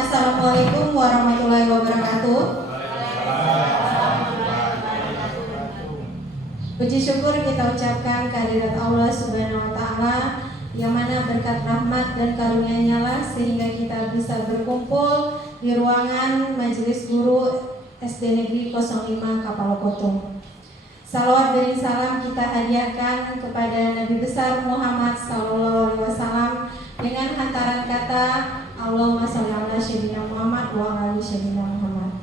Assalamualaikum warahmatullahi wabarakatuh. Puji syukur kita ucapkan kehadirat Allah Subhanahu wa Ta'ala, yang mana berkat rahmat dan karunia-Nya lah sehingga kita bisa berkumpul di ruangan Majelis Guru SD Negeri 05 Kapalokoto. Salawat dan salam kita hadiahkan kepada Nabi besar Muhammad sallallahu alaihi wasallam dengan hantaran kata Allahumma sholli ala sayyidina Muhammad wa ala ali sayyidina Muhammad.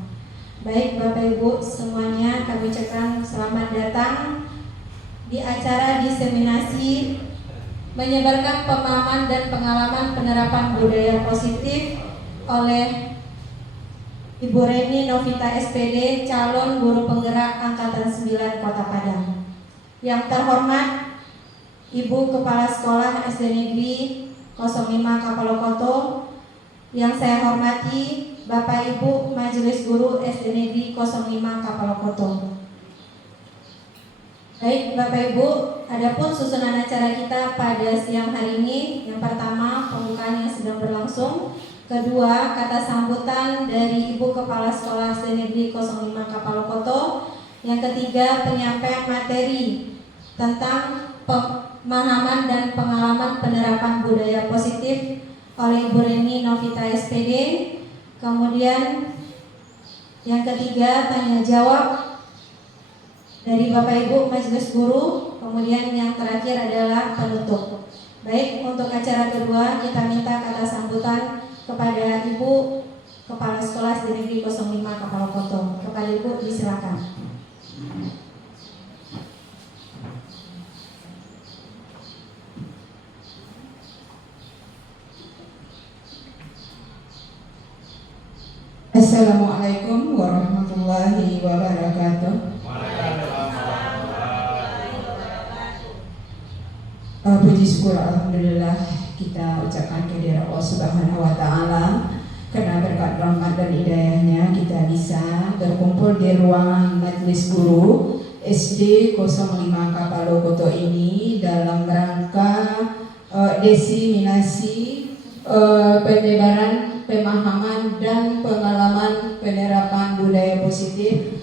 Baik Bapak Ibu semuanya, kami ucapkan selamat datang di acara diseminasi menyebarkan pemahaman dan pengalaman penerapan budaya positif oleh Ibu Reni Novita SPD, calon guru penggerak Angkatan 9 Kota Padang. Yang terhormat Ibu Kepala Sekolah SD Negeri 05 Kapalokoto, yang saya hormati Bapak Ibu Majelis Guru SD Negeri 05 Kapalokoto. Baik Bapak Ibu, adapun susunan acara kita pada siang hari ini, yang pertama pembukaan yang sedang berlangsung, kedua kata sambutan dari Ibu Kepala Sekolah SD Negeri 05 Kapalokoto, yang ketiga penyampaian materi tentang pemahaman dan pengalaman penerapan budaya positif oleh Ibu Reni Novita SPD, kemudian yang ketiga tanya jawab dari Bapak Ibu Majelis Guru, kemudian yang terakhir adalah penutup. Baik, untuk acara kedua kita minta kata sambutan kepada Ibu Kepala Sekolah SD Negeri 05 Kapalokoto. Kepada Ibu disilakan. Assalamualaikum warahmatullahi wabarakatuh. Puji syukur alhamdulillah kita ucapkan kehadirat Allah Subhanahu wa Ta'ala, karena berkat rahmat dan hidayahnya kita bisa berkumpul di ruangan Majelis Guru SD 05 Kapalokoto ini dalam rangka diseminasi penyebaran pemahaman dan pengalaman penerapan budaya positif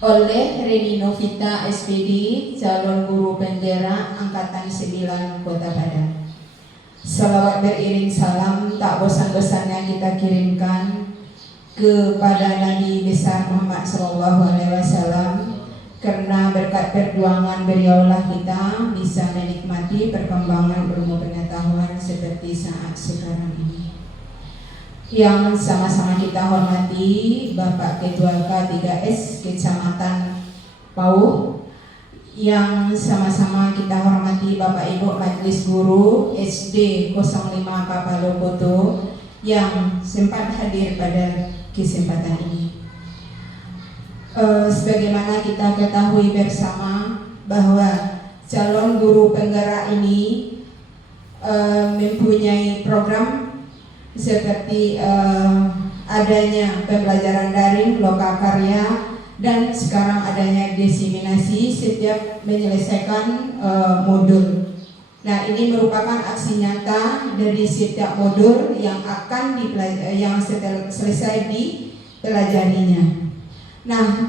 oleh Reni Novita SPD, calon guru penggerak Angkatan 9 Kota Padang. Salawat beriring salam tak bosan-bosannya kita kirimkan kepada Nabi besar Muhammad SAW, karena berkat perjuangan beliaulah kita bisa menikmati perkembangan ilmu pengetahuan seperti saat sekarang ini. Yang sama-sama kita hormati Bapak Ketua K3S Kecamatan Pauh, yang sama-sama kita hormati Bapak Ibu Majelis Guru SD 05 Kapalokoto yang sempat hadir pada kesempatan ini. Sebagaimana kita ketahui bersama bahwa calon guru penggerak ini mempunyai program seperti adanya pembelajaran daring, lokakarya, dan sekarang adanya diseminasi setiap menyelesaikan modul. Nah, ini merupakan aksi nyata dari setiap modul yang akan selesai dipelajarinya. Nah,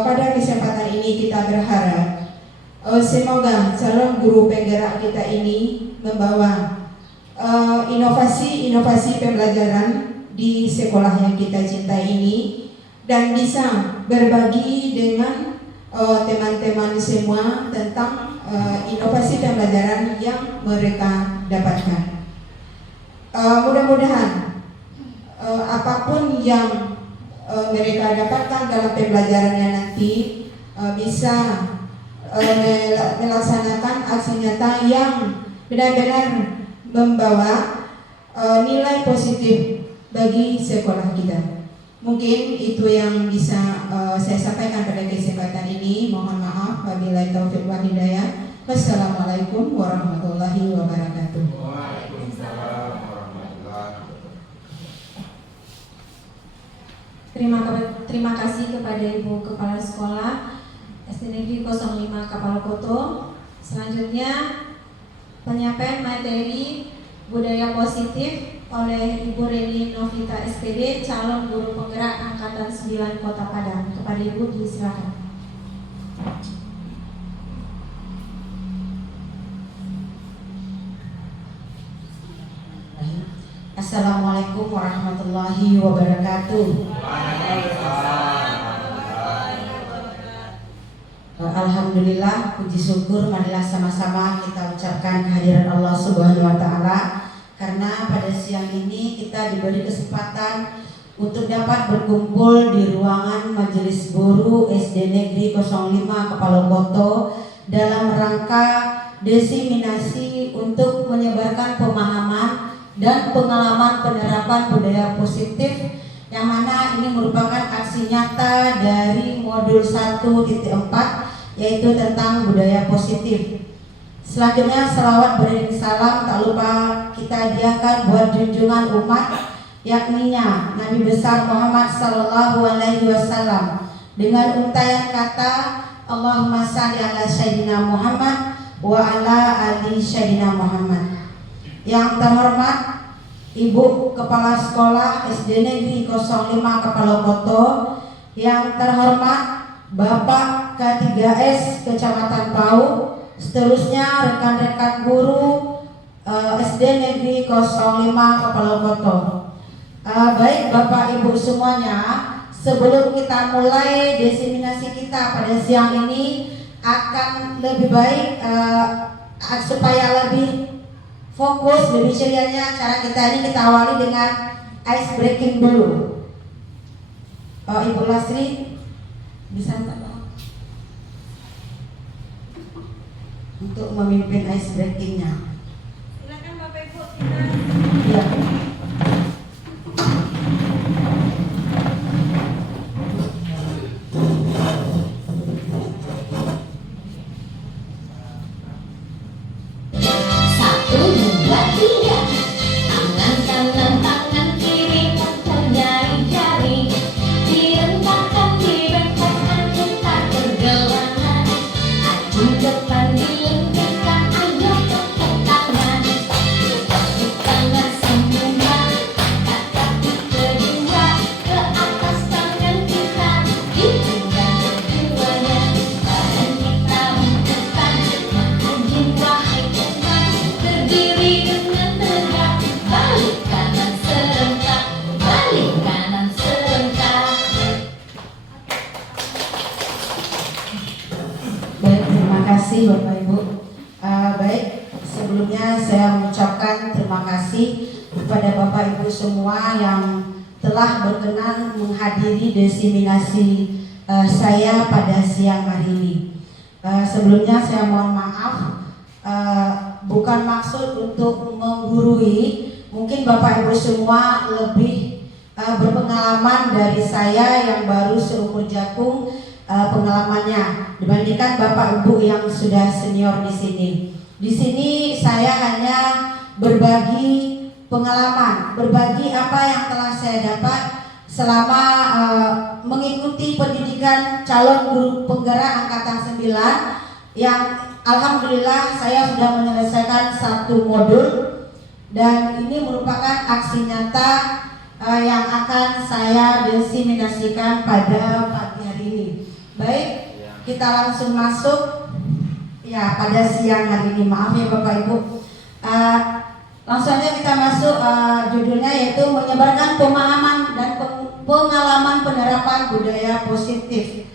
pada kesempatan ini kita berharap semoga calon guru penggerak kita ini membawa inovasi pembelajaran di sekolah yang kita cintai ini, dan bisa berbagi dengan teman-teman semua tentang inovasi pembelajaran yang mereka dapatkan. Mudah-mudahan apapun yang mereka dapatkan dalam pembelajarannya nanti bisa melaksanakan aksi nyata yang benar-benar membawa nilai positif bagi sekolah kita. Mungkin itu yang bisa saya sampaikan pada kesempatan ini. Mohon maaf, wabillahi taufiq wal hidayah. Wassalamualaikum warahmatullahi wabarakatuh. Waalaikumsalam warahmatullahi wabarakatuh. Terima kasih kepada Ibu Kepala Sekolah SD Negeri 05 Kapalokoto. Selanjutnya penyampaian materi budaya positif oleh Ibu Reni Novita SPD, calon guru penggerak Angkatan 9 Kota Padang. Kepada Ibu disilakan. Assalamualaikum warahmatullahi wabarakatuh. Alhamdulillah, puji syukur marilah sama-sama kita ucapkan kehadiran Allah Subhanahu wa taala, karena pada siang ini kita diberi kesempatan untuk dapat berkumpul di ruangan Majelis Guru SD Negeri 05 Kepalokoto dalam rangka desiminasi untuk menyebarkan pemahaman dan pengalaman penerapan budaya positif, yang mana ini merupakan aksi nyata dari modul 1.4, yaitu tentang budaya positif. Selanjutnya selawat beriring salam tak lupa kita hadiahkan buat junjungan umat, yakninya Nabi besar Muhammad Sallallahu Alaihi Wasallam, dengan untayan kata Allahumma shalli ala Sayyidina Muhammad wa ala ali Sayyidina Muhammad. Yang terhormat Ibu Kepala Sekolah SD Negeri 05 Kepalokoto, yang terhormat Bapak K3S Kecamatan Pau, seterusnya rekan-rekan guru SD Negeri 05 Kepalokoto. Baik Bapak Ibu semuanya, sebelum kita mulai desiminasi kita pada siang ini, akan lebih baik supaya lebih fokus, lebih cerianya cara kita ini, kita awali dengan ice breaking dulu. Ibu Lasri bisa minta untuk memimpin ice breakingnya. Silakan Bapak Ibu, kita. Ya. Bapak Ibu, baik, sebelumnya saya mengucapkan terima kasih kepada Bapak Ibu semua yang telah berkenan menghadiri desiminasi saya pada siang hari ini. Sebelumnya saya mohon maaf, bukan maksud untuk menggurui, mungkin Bapak Ibu semua lebih berpengalaman dari saya yang baru seumur jagung pengalamannya dibandingkan Bapak Ibu yang sudah senior di sini. Di sini saya hanya berbagi pengalaman, berbagi apa yang telah saya dapat selama mengikuti pendidikan calon guru penggerak angkatan 9, yang alhamdulillah saya sudah menyelesaikan 1 modul, dan ini merupakan aksi nyata yang akan saya desiminasikan pada pagi hari ini. Baik, kita langsung masuk ya pada siang hari ini. Maaf ya Bapak Ibu. Langsung aja kita masuk, judulnya yaitu menyebarkan pemahaman dan pengalaman penerapan budaya positif.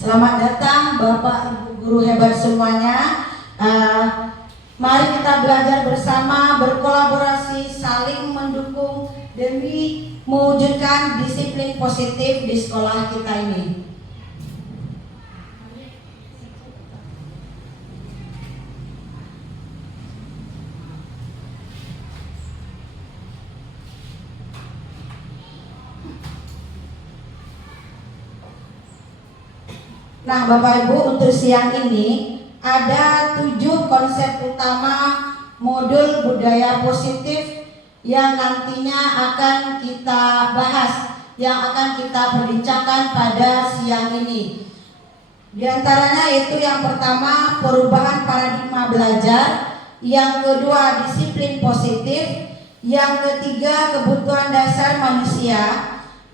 Selamat datang Bapak Ibu guru hebat semuanya. Mari kita belajar bersama, berkolaborasi, saling mendukung demi mewujudkan disiplin positif di sekolah kita ini. Nah Bapak Ibu, untuk siang ini ada 7 konsep utama modul budaya positif yang nantinya akan kita bahas, yang akan kita perbincangkan pada siang ini. Di antaranya yaitu yang pertama perubahan paradigma belajar, yang kedua disiplin positif, yang ketiga kebutuhan dasar manusia,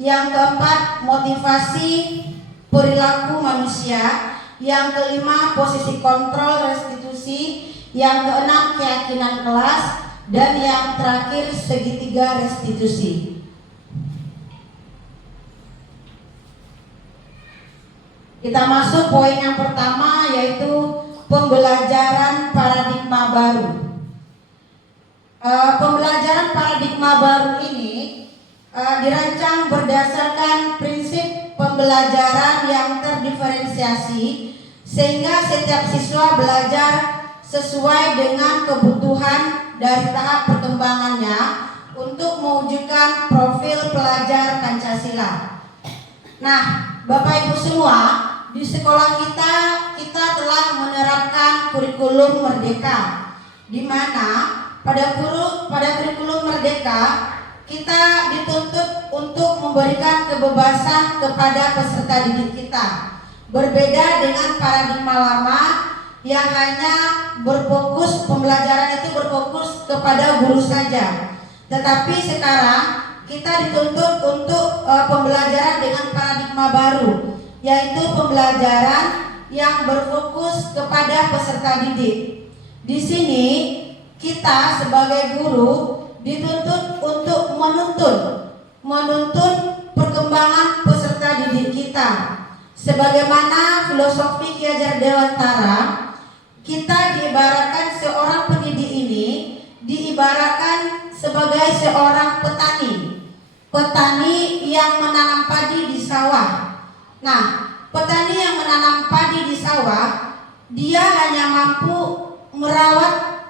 yang keempat motivasi perilaku manusia, yang kelima posisi kontrol restitusi, yang keenam keyakinan kelas, dan yang terakhir segitiga restitusi. Kita masuk poin yang pertama, yaitu pembelajaran paradigma baru. Pembelajaran paradigma baru ini dirancang berdasarkan prinsip pembelajaran yang terdiferensiasi, sehingga setiap siswa belajar sesuai dengan kebutuhan dari tahap perkembangannya untuk mewujudkan profil pelajar Pancasila. Nah, Bapak Ibu semua, di sekolah kita telah menerapkan kurikulum merdeka, di mana pada kurikulum merdeka kita dituntut untuk memberikan kebebasan kepada peserta didik kita, berbeda dengan paradigma lama yang hanya berfokus, pembelajaran itu berfokus kepada guru saja. Tetapi sekarang kita dituntut untuk pembelajaran dengan paradigma baru, yaitu pembelajaran yang berfokus kepada peserta didik. Di sini kita sebagai guru dituntut untuk menuntun perkembangan peserta didik kita. Sebagaimana filosofi Ki Hajar Dewantara, kita diibaratkan seorang pendidik ini diibaratkan sebagai seorang petani yang menanam padi di sawah. Nah, petani yang menanam padi di sawah, dia hanya mampu merawat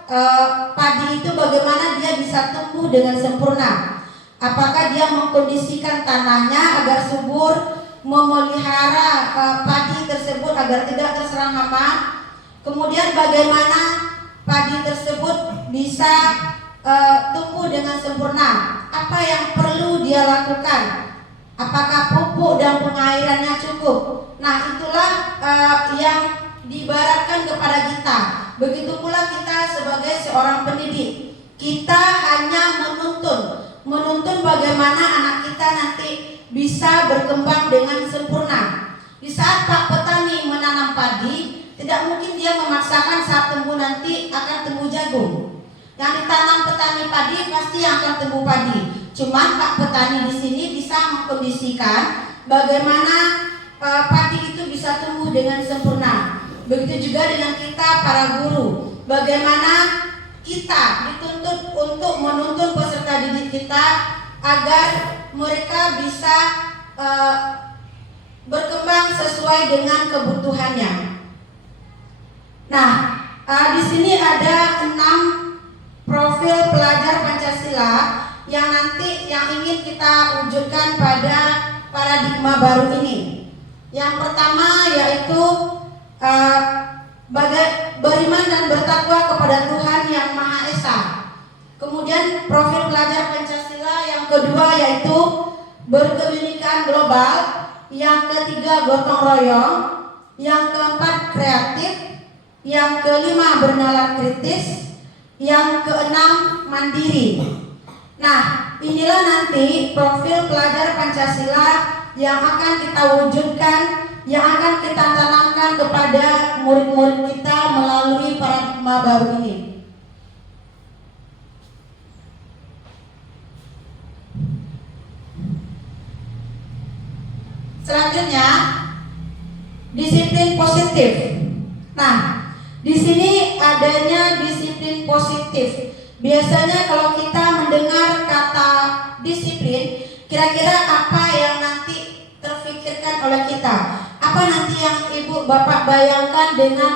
padi itu bagaimana dia bisa tumbuh dengan sempurna. Apakah dia mengkondisikan tanahnya agar subur, memelihara padi tersebut agar tidak terserang hama. Kemudian bagaimana padi tersebut bisa tumbuh dengan sempurna. Apa yang perlu dia lakukan? Apakah pupuk dan pengairannya cukup? Nah, itulah yang diibaratkan kepada kita. Begitu pula kita sebagai seorang pendidik, kita hanya menuntun bagaimana anak kita nanti bisa berkembang dengan sempurna. Di saat Pak petani menanam padi, tidak mungkin dia memaksakan saat tumbuh nanti akan tumbuh jagung. Yang ditanam petani padi pasti akan tumbuh padi. Cuman Pak petani di sini bisa mengkondisikan bagaimana padi itu bisa tumbuh dengan sempurna. Begitu juga dengan kita para guru, bagaimana kita dituntut untuk menuntun peserta didik kita agar mereka bisa berkembang sesuai dengan kebutuhannya. Nah, di sini ada 6 profil pelajar Pancasila yang ingin kita wujudkan pada paradigma baru ini. Yang pertama yaitu beriman dan bertakwa kepada Tuhan Yang Maha Esa. Kemudian profil pelajar Pancasila yang kedua yaitu berkebinekaan global, yang ketiga gotong royong, yang keempat kreatif, yang kelima bernalar kritis, yang keenam mandiri. Nah, inilah nanti profil pelajar Pancasila yang akan kita wujudkan, yang akan kita tanamkan kepada murid-murid kita melalui paradigma baru ini. Selanjutnya, disiplin positif. Nah, di sini adanya disiplin positif. Biasanya kalau kita mendengar kata disiplin, kira-kira apa yang nanti terfikirkan oleh kita? Apa nanti yang Ibu Bapak bayangkan dengan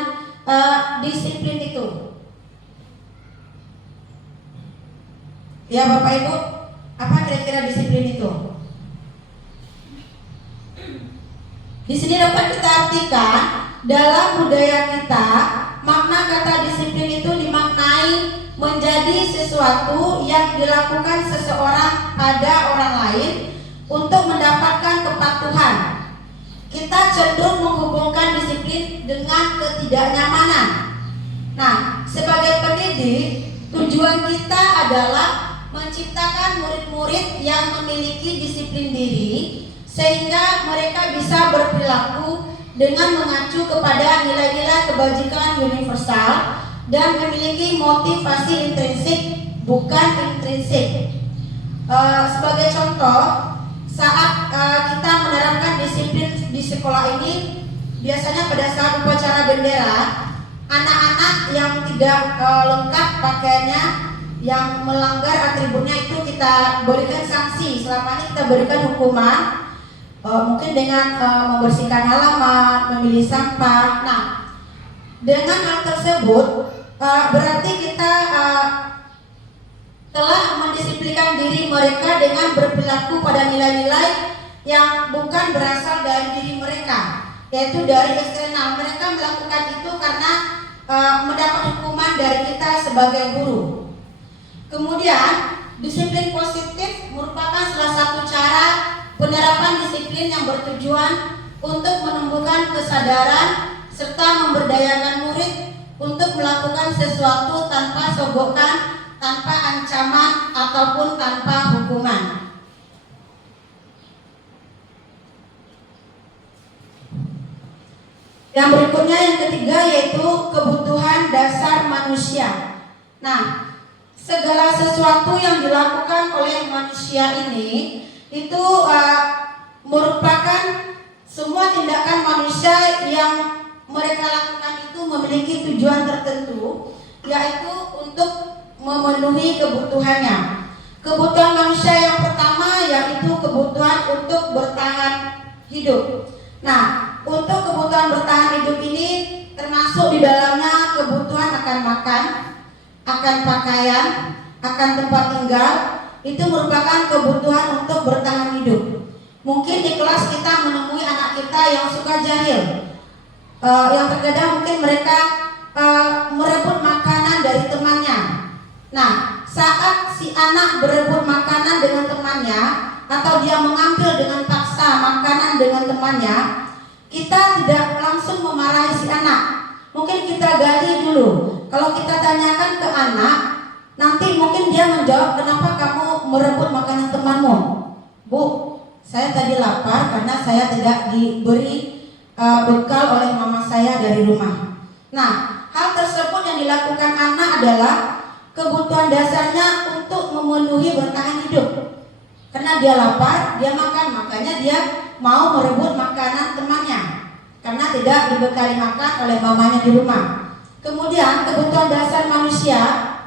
disiplin itu? Ya Bapak Ibu, apa kira-kira disiplin itu? Di sini dapat kita artikan dalam budaya kita, makna kata disiplin itu dimaknai menjadi sesuatu yang dilakukan seseorang pada orang lain untuk mendapatkan kepatuhan. Kita cenderung menghubungkan disiplin dengan ketidaknyamanan. Nah, sebagai pendidik, tujuan kita adalah menciptakan murid-murid yang memiliki disiplin diri sehingga mereka bisa berperilaku dengan mengacu kepada nilai-nilai kebajikan universal dan memiliki motivasi intrinsik bukan intrinsik. Sebagai contoh, saat kita menerapkan disiplin di sekolah ini, biasanya pada saat upacara bendera, anak-anak yang tidak lengkap pakaiannya, yang melanggar atributnya itu kita berikan sanksi. Selama ini kita berikan hukuman, mungkin dengan membersihkan halaman, memilih sampah. Nah, dengan hal tersebut berarti kita telah mendisiplinkan diri mereka dengan berperilaku pada nilai-nilai yang bukan berasal dari diri mereka, yaitu dari eksternal. Mereka melakukan itu karena mendapat hukuman dari kita sebagai guru. Kemudian, disiplin positif merupakan salah satu cara penerapan disiplin yang bertujuan untuk menumbuhkan kesadaran serta memberdayakan murid untuk melakukan sesuatu tanpa sogokan, tanpa ancaman ataupun tanpa hukuman. Yang berikutnya, yang ketiga, yaitu kebutuhan dasar manusia. Nah, segala sesuatu yang dilakukan oleh manusia ini itu merupakan semua tindakan manusia yang mereka lakukan itu memiliki tujuan tertentu, yaitu untuk memenuhi kebutuhannya. Kebutuhan manusia yang pertama yaitu kebutuhan untuk bertahan hidup. Nah, untuk kebutuhan bertahan hidup ini termasuk di dalamnya kebutuhan akan makan, akan pakaian, akan tempat tinggal. Itu merupakan kebutuhan untuk bertahan hidup. Mungkin di kelas kita menemui anak kita yang suka jahil, yang terkadang mungkin mereka merebut makanan dari temannya. Nah, saat si anak berebut makanan dengan temannya atau dia mengambil dengan paksa makanan dengan temannya, kita tidak langsung memarahi si anak. Mungkin kita gali dulu. Kalau kita tanyakan ke anak, nanti mungkin dia menjawab, kenapa kamu merebut makanan temanmu? Bu, saya tadi lapar karena saya tidak diberi bekal oleh mama saya dari rumah. Nah, hal tersebut yang dilakukan anak adalah kebutuhan dasarnya untuk memenuhi bertahan hidup. Karena dia lapar, dia makan, makanya dia mau merebut makanan temannya karena tidak dibekali makan oleh mamanya di rumah. Kemudian kebutuhan dasar manusia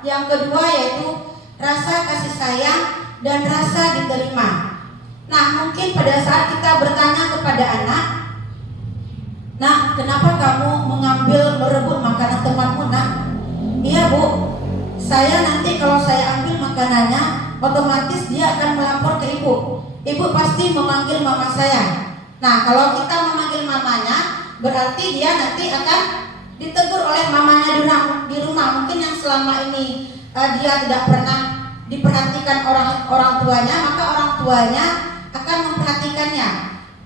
yang kedua yaitu rasa kasih sayang dan rasa diterima. Nah, mungkin pada saat kita bertanya kepada anak, "Nak, kenapa kamu mengambil merebut makanan temanmu, Nak?" "Iya, Bu. Saya nanti kalau saya ambil makanannya, otomatis dia akan melapor ke ibu. Ibu pasti memanggil mama saya." Nah, kalau kita memanggil mamanya, berarti dia nanti akan ditegur oleh mamanya di rumah. Mungkin yang selama ini dia tidak pernah diperhatikan orang tuanya, maka orang tuanya akan memperhatikannya.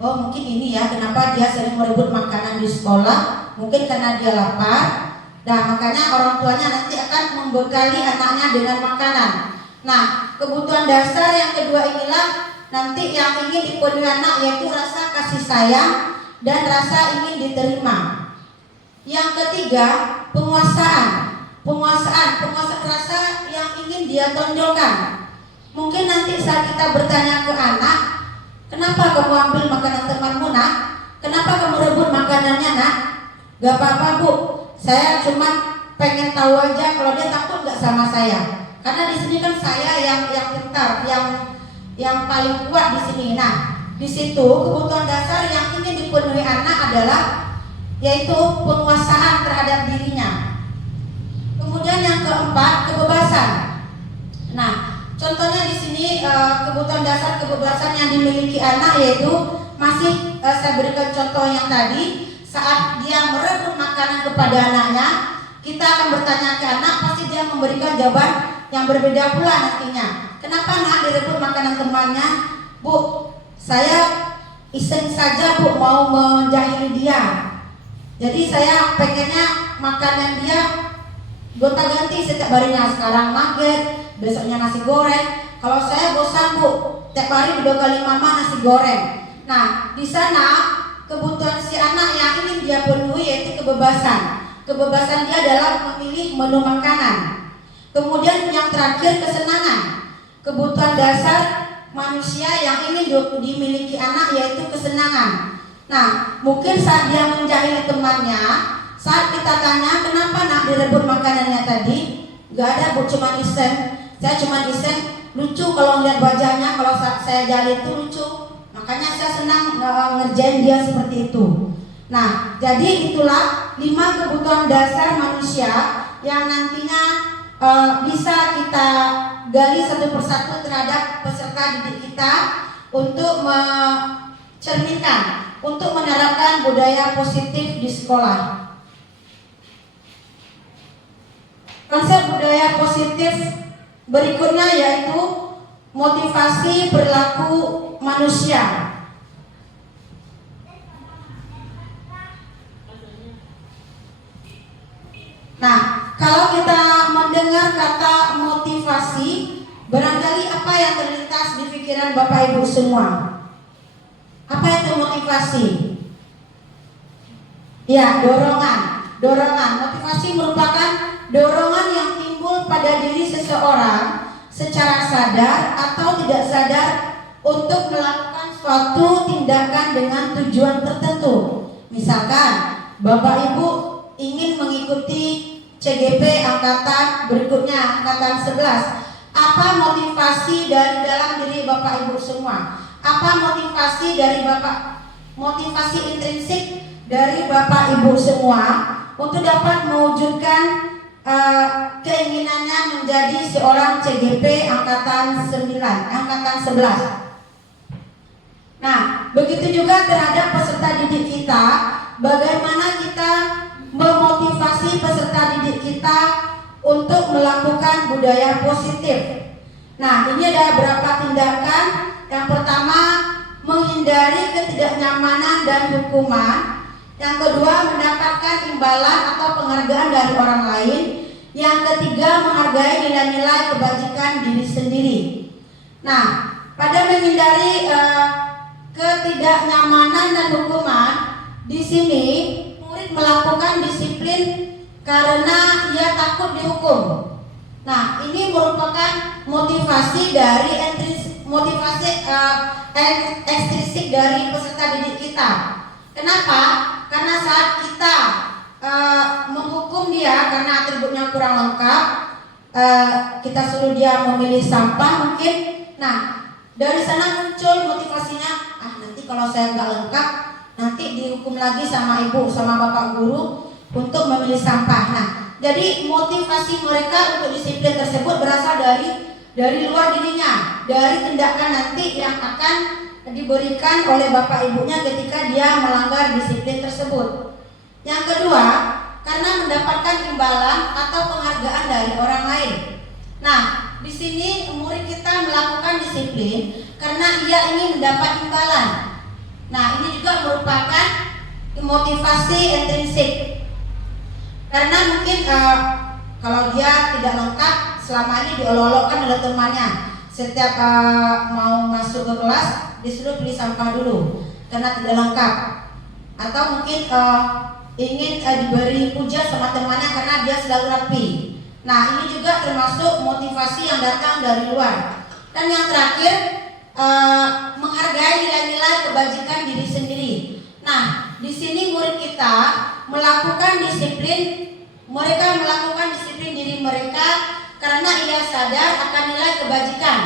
Oh, mungkin ini ya kenapa dia sering merebut makanan di sekolah, mungkin karena dia lapar. Nah, makanya orang tuanya nanti akan membekali anaknya dengan makanan. Nah, kebutuhan dasar yang kedua inilah nanti yang ingin dipenuhi anak, yaitu rasa kasih sayang dan rasa ingin diterima. Yang ketiga, penguasaan rasa yang ingin dia tonjolkan. Mungkin nanti saat kita bertanya ke anak, "Kenapa kamu ambil makanan temanmu, Nak? Kenapa kamu rebut makanannya, Nak?" "Gak apa-apa, Bu. Saya cuma pengen tahu aja kalau dia takut gak sama saya. Karena di sini kan saya yang pintar, yang paling kuat di sini." Nah, di situ kebutuhan dasar yang ingin dipenuhi anak adalah yaitu penguasaan terhadap dirinya. Kemudian yang keempat, kebebasan. Nah, contohnya di sini kebutuhan dasar kebebasan yang dimiliki anak yaitu masih saya berikan contoh yang tadi, saat dia merebut makanan kepada anaknya, kita akan bertanya ke anak, pasti dia memberikan jawaban yang berbeda pula nantinya. "Kenapa, Nak, direbut makanan temannya?" "Bu, saya iseng saja, Bu, mau menjahili dia." Jadi saya pengennya makanan dia gonta-ganti setiap harinya, sekarang nugget, besoknya nasi goreng. Kalau saya bosan Bu, tiap hari 2 kali mama nasi goreng. Nah, di sana kebutuhan si anak yang ingin dia penuhi yaitu kebebasan. Kebebasan dia dalam memilih menu makanan. Kemudian yang terakhir kesenangan. Kebutuhan dasar manusia yang ingin dimiliki anak yaitu kesenangan. Nah, mungkin saat dia menjahili temannya, saat kita tanya kenapa nak direbut makanannya tadi, gak ada Bu, cuma iseng. Saya cuma iseng, lucu kalau lihat wajahnya, kalau saya jahili itu lucu. Makanya saya senang ngerjain dia seperti itu. Nah, jadi itulah 5 kebutuhan dasar manusia yang nantinya bisa kita gali satu persatu terhadap peserta didik kita untuk mencerminkan, untuk menerapkan budaya positif di sekolah. Konsep budaya positif berikutnya yaitu motivasi perilaku manusia. Nah, kalau kita mendengar kata motivasi, barangkali apa yang terlintas di pikiran Bapak Ibu semua? Apa itu motivasi? Ya, dorongan. Motivasi merupakan dorongan yang timbul pada diri seseorang secara sadar atau tidak sadar untuk melakukan suatu tindakan dengan tujuan tertentu. Misalkan Bapak Ibu ingin mengikuti CGP angkatan berikutnya, angkatan 11. Apa motivasi dari dalam diri Bapak Ibu semua? Apa motivasi dari motivasi intrinsik dari Bapak Ibu semua untuk dapat mewujudkan keinginannya menjadi seorang CGP angkatan 9, angkatan 11. Nah, begitu juga terhadap peserta didik kita, bagaimana kita memotivasi peserta didik kita untuk melakukan budaya positif. Nah, ini ada beberapa tindakan. Yang pertama, menghindari ketidaknyamanan dan hukuman. Yang kedua, mendapatkan imbalan atau penghargaan dari orang lain. Yang ketiga, menghargai nilai-nilai kebajikan diri sendiri. Nah, pada menghindari ketidaknyamanan dan hukuman, di sini murid melakukan disiplin karena ia takut dihukum. Nah, ini merupakan motivasi dari ekstrinsik dari peserta didik kita. Kenapa? Karena saat kita menghukum dia karena atributnya kurang lengkap, kita suruh dia memilih sampah mungkin. Nah, dari sana muncul motivasinya, nanti kalau saya nggak lengkap, nanti dihukum lagi sama ibu, sama bapak guru untuk memilih sampah. Nah, jadi motivasi mereka untuk disiplin tersebut berasal dari luar dirinya, dari tindakan nanti yang akan diberikan oleh bapak ibunya ketika dia melanggar disiplin tersebut. Yang kedua, karena mendapatkan imbalan atau penghargaan dari orang lain. Nah, di sini murid kita melakukan disiplin karena ia ingin mendapat imbalan. Nah, ini juga merupakan motivasi intrinsik. Karena mungkin kalau dia tidak lengkap, selama ini diolok-olokkan oleh temannya. Setiap mau masuk ke kelas, disuruh pilih sampah dulu karena tidak lengkap. Atau mungkin ingin diberi puja sama temannya karena dia selalu rapi. Nah, ini juga termasuk motivasi yang datang dari luar. Dan yang terakhir, menghargai nilai-nilai kebajikan diri sendiri. Nah, di sini murid kita melakukan disiplin, mereka melakukan disiplin diri mereka karena ia sadar akan nilai kebajikan.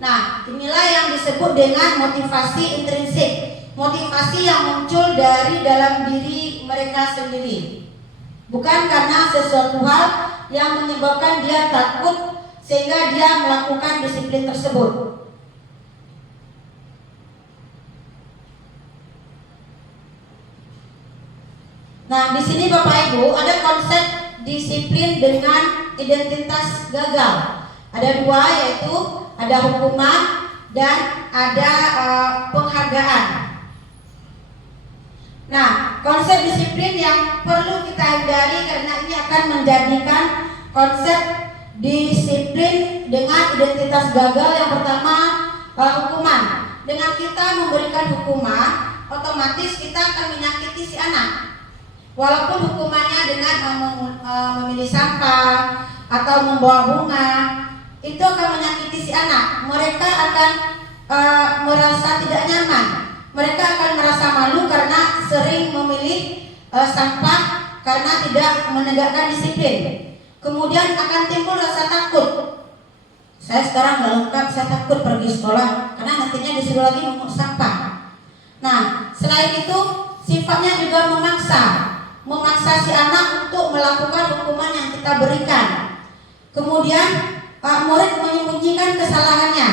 Nah, inilah yang disebut dengan motivasi intrinsik, motivasi yang muncul dari dalam diri mereka sendiri, bukan karena sesuatu hal yang menyebabkan dia takut sehingga dia melakukan disiplin tersebut. Nah, di sini Bapak Ibu ada konsep disiplin dengan identitas gagal. Ada dua, yaitu ada hukuman dan ada penghargaan. Nah, konsep disiplin yang perlu kita hindari karena ini akan menjadikan konsep disiplin dengan identitas gagal. Yang pertama, hukuman. Dengan kita memberikan hukuman, otomatis kita akan menyakiti si anak. Walaupun hukumannya dengan memilih sampah atau membawa bunga, itu akan menyakiti si anak. Mereka akan merasa tidak nyaman. Mereka akan merasa malu karena sering memilih sampah karena tidak menegakkan disiplin. Kemudian akan timbul rasa takut. Saya sekarang nggak lengkap, saya takut pergi sekolah karena nantinya disuruh lagi memungut sampah. Nah, selain itu sifatnya juga memaksa si anak untuk melakukan hukuman yang kita berikan. Kemudian murid menyembunyikan kesalahannya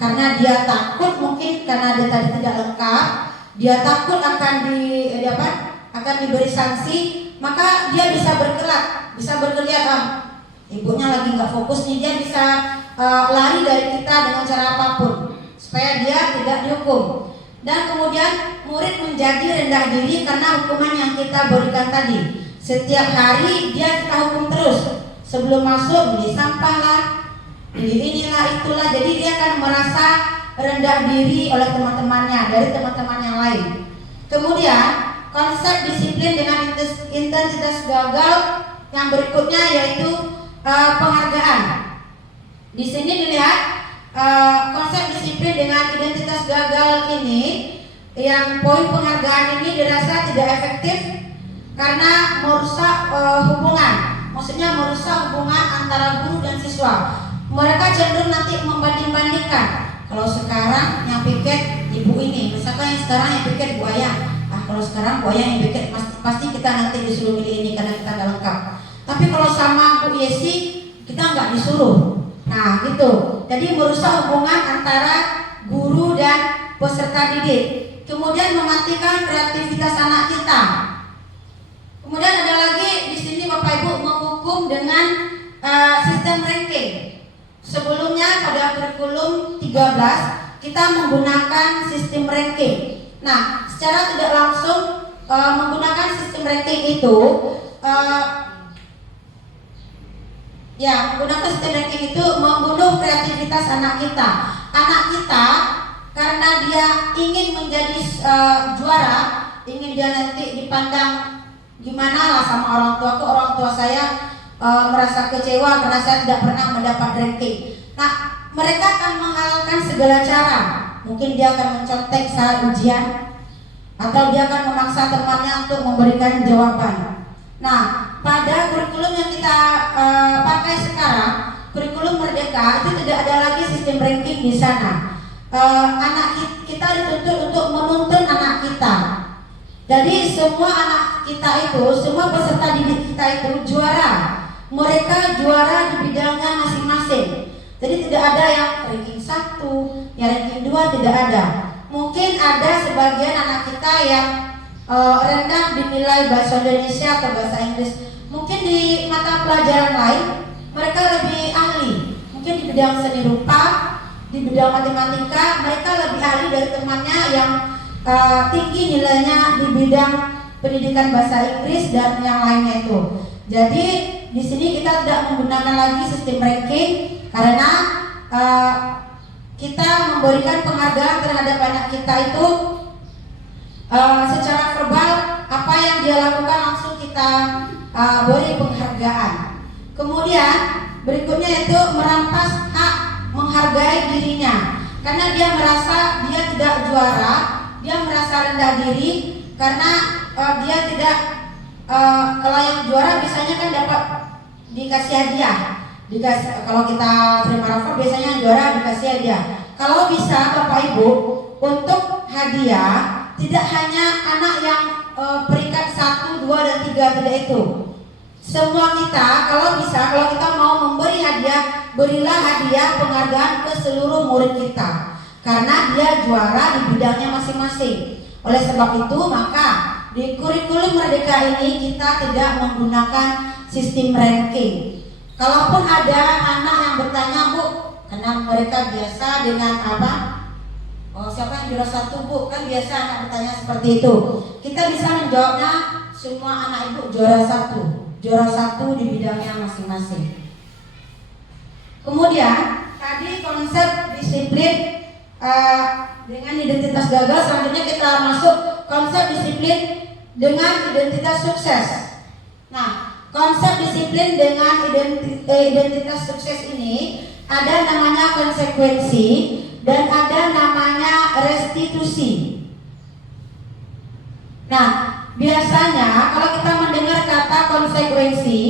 karena dia takut, mungkin karena dia tadi tidak lengkap, dia takut akan diberi sanksi, maka dia bisa berkeliat, ibunya lagi nggak fokus nih, dia bisa lari dari kita dengan cara apapun supaya dia tidak dihukum. Dan kemudian murid menjadi rendah diri karena hukuman yang kita berikan tadi. Setiap hari dia kita hukum terus. Sebelum masuk beli sampah lah, beli inilah itulah. Jadi dia akan merasa rendah diri oleh teman-temannya dari teman-teman yang lain. Kemudian konsep disiplin dengan intensitas gagal yang berikutnya yaitu penghargaan. Di sini dilihat konsep disiplin dengan identitas gagal ini, yang poin penghargaan ini dirasa tidak efektif karena merusak hubungan. Maksudnya merusak hubungan antara guru dan siswa. Mereka cenderung nanti membanding-bandingkan. Kalau sekarang yang piket ibu ini, misalkan yang sekarang yang piket Bu Ayah. Kalau sekarang Bu Ayah yang piket, pasti kita nanti disuruh milih ini karena kita nggak lengkap. Tapi kalau sama Bu Yesi kita nggak disuruh. Nah gitu. Jadi merusak hubungan antara guru dan peserta didik. Kemudian mematikan kreativitas anak kita. Kemudian ada lagi di sini Bapak Ibu menghukum dengan sistem ranking. Sebelumnya pada kurikulum 13 kita menggunakan sistem ranking. Nah, secara tidak langsung menggunakan sistem ranking itu menggunakan sistem ranking itu membunuh kreativitas anak kita. Anak kita karena dia ingin menjadi juara, ingin dia nanti dipandang gimana lah sama orang tua. Orang tua saya merasa kecewa karena saya tidak pernah mendapat ranking. Nah, mereka akan menghalalkan segala cara. Mungkin dia akan mencontek saat ujian, atau dia akan memaksa temannya untuk memberikan jawaban. Nah, pada kurikulum yang kita pakai sekarang, kurikulum Merdeka, itu tidak ada lagi sistem ranking di sana. Anak kita dituntut untuk menuntun anak kita. Jadi semua anak kita itu, semua peserta didik kita itu juara. Mereka juara di bidangnya masing-masing. Jadi tidak ada yang ranking 1, yang ranking 2, tidak ada. Mungkin ada sebagian anak kita yang rendah dinilai bahasa Indonesia atau bahasa Inggris. Mungkin di mata pelajaran lain mereka lebih ahli. Mungkin di bidang seni rupa, di bidang matematika mereka lebih ahli dari temannya yang tinggi nilainya di bidang pendidikan bahasa Inggris dan yang lainnya itu. Jadi di sini kita tidak menggunakan lagi sistem ranking karena kita memberikan penghargaan terhadap anak kita itu secara verbal. Apa yang dia lakukan langsung kita beri penghargaan. Kemudian berikutnya itu merampas hak menghargai dirinya karena dia merasa dia tidak juara, dia merasa rendah diri karena dia tidak kalau yang juara biasanya kan dapat dikasih hadiah. Kalau kita terima rapor biasanya yang juara dikasih hadiah. Kalau bisa Bapak Ibu untuk hadiah tidak hanya anak yang peringkat 1, 2, dan 3, tidak itu. Semua kita kalau bisa, kalau kita mau memberi hadiah, berilah hadiah penghargaan ke seluruh murid kita karena dia juara di bidangnya masing-masing. Oleh sebab itu maka di kurikulum Merdeka ini kita tidak menggunakan sistem ranking. Kalaupun ada anak yang bertanya, Bu, karena mereka biasa dengan apa? Oh, siapa yang juara 1, Bu? Kan biasa anak bertanya seperti itu. kita bisa menjawabnya semua anak ibu juara satu di bidangnya masing-masing. Kemudian tadi konsep disiplin dengan identitas gagal, selanjutnya kita masuk konsep disiplin dengan identitas sukses. Nah, konsep disiplin dengan identitas sukses ini ada namanya konsekuensi dan ada namanya restitusi. Nah, biasanya kalau kita mendengar kata konsekuensi,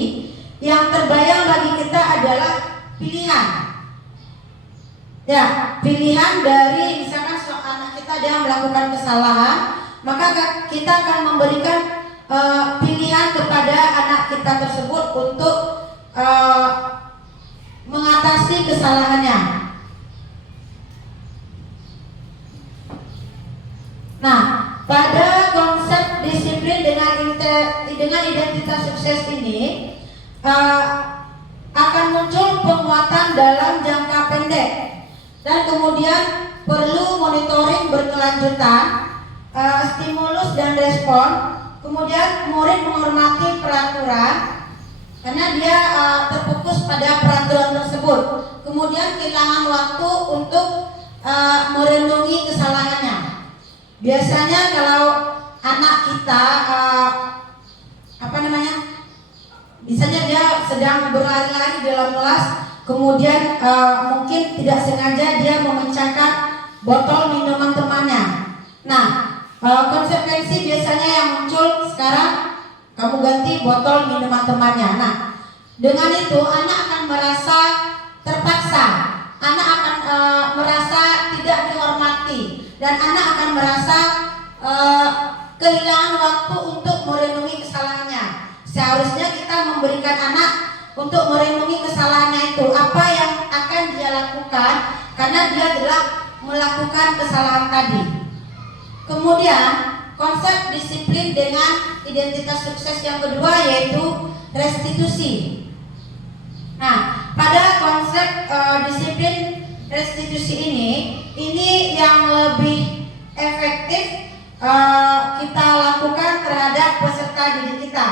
yang terbayang bagi kita adalah pilihan. Ya, pilihan dari misalkan anak kita dia melakukan kesalahan, maka kita akan memberikan pilihan kepada anak kita tersebut untuk mengatasi kesalahannya. Nah, pada konsep disiplin dengan identitas sukses ini akan muncul penguatan dalam jangka pendek dan kemudian perlu monitoring berkelanjutan, stimulus dan respon. Kemudian murid menghormati peraturan karena dia terfokus pada peraturan tersebut. Kemudian kehilangan waktu untuk merenungi kesalahannya. Biasanya kalau anak kita misalnya dia sedang berlari-lari dalam kelas, kemudian mungkin tidak sengaja dia memecahkan botol minuman temannya. Nah, konsekuensi biasanya yang muncul sekarang, kamu ganti botol minuman temannya. Nah, dengan itu anak akan merasa terpaksa, anak akan merasa tidak dihormati, dan anak akan merasa kehilangan waktu untuk merenungi kesalahannya. Seharusnya kita memberikan anak untuk merenungi kesalahannya itu, apa yang akan dia lakukan karena dia telah melakukan kesalahan tadi. Kemudian konsep disiplin dengan identitas sukses yang kedua yaitu restitusi. Nah, pada konsep disiplin restitusi ini yang lebih efektif kita lakukan terhadap peserta didik kita.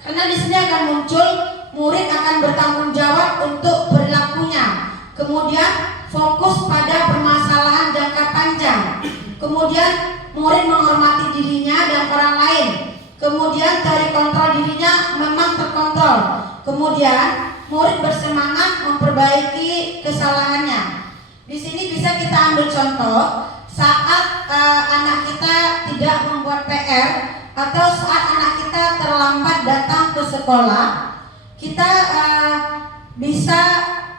Karena di sini akan muncul murid akan bertanggung jawab untuk perilakunya, kemudian fokus pada permasalahan jangka panjang, kemudian murid menghormati dirinya dan orang lain, kemudian dari kontrol dirinya memang terkontrol, kemudian murid bersemangat memperbaiki kesalahannya. Di sini bisa kita ambil contoh saat anak kita tidak membuat PR atau saat anak kita terlambat datang ke sekolah, kita bisa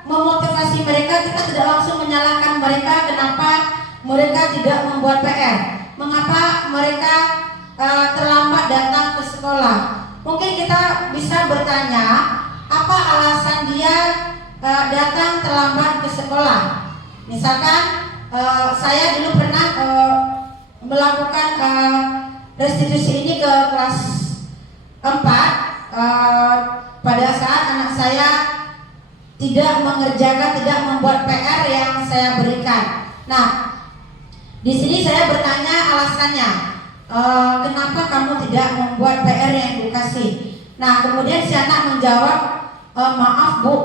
memotivasi mereka. Kita tidak langsung menyalahkan mereka kenapa mereka tidak membuat PR, mengapa mereka terlambat datang ke sekolah. Mungkin kita bisa bertanya, apa alasan dia datang terlambat ke sekolah. Misalkan saya dulu pernah melakukan restitusi ini ke kelas 4 pada saat anak saya tidak membuat PR yang saya berikan. Nah, di sini saya bertanya alasannya, kenapa kamu tidak membuat PR yang ibu kasih? Nah, kemudian si anak menjawab, maaf bu,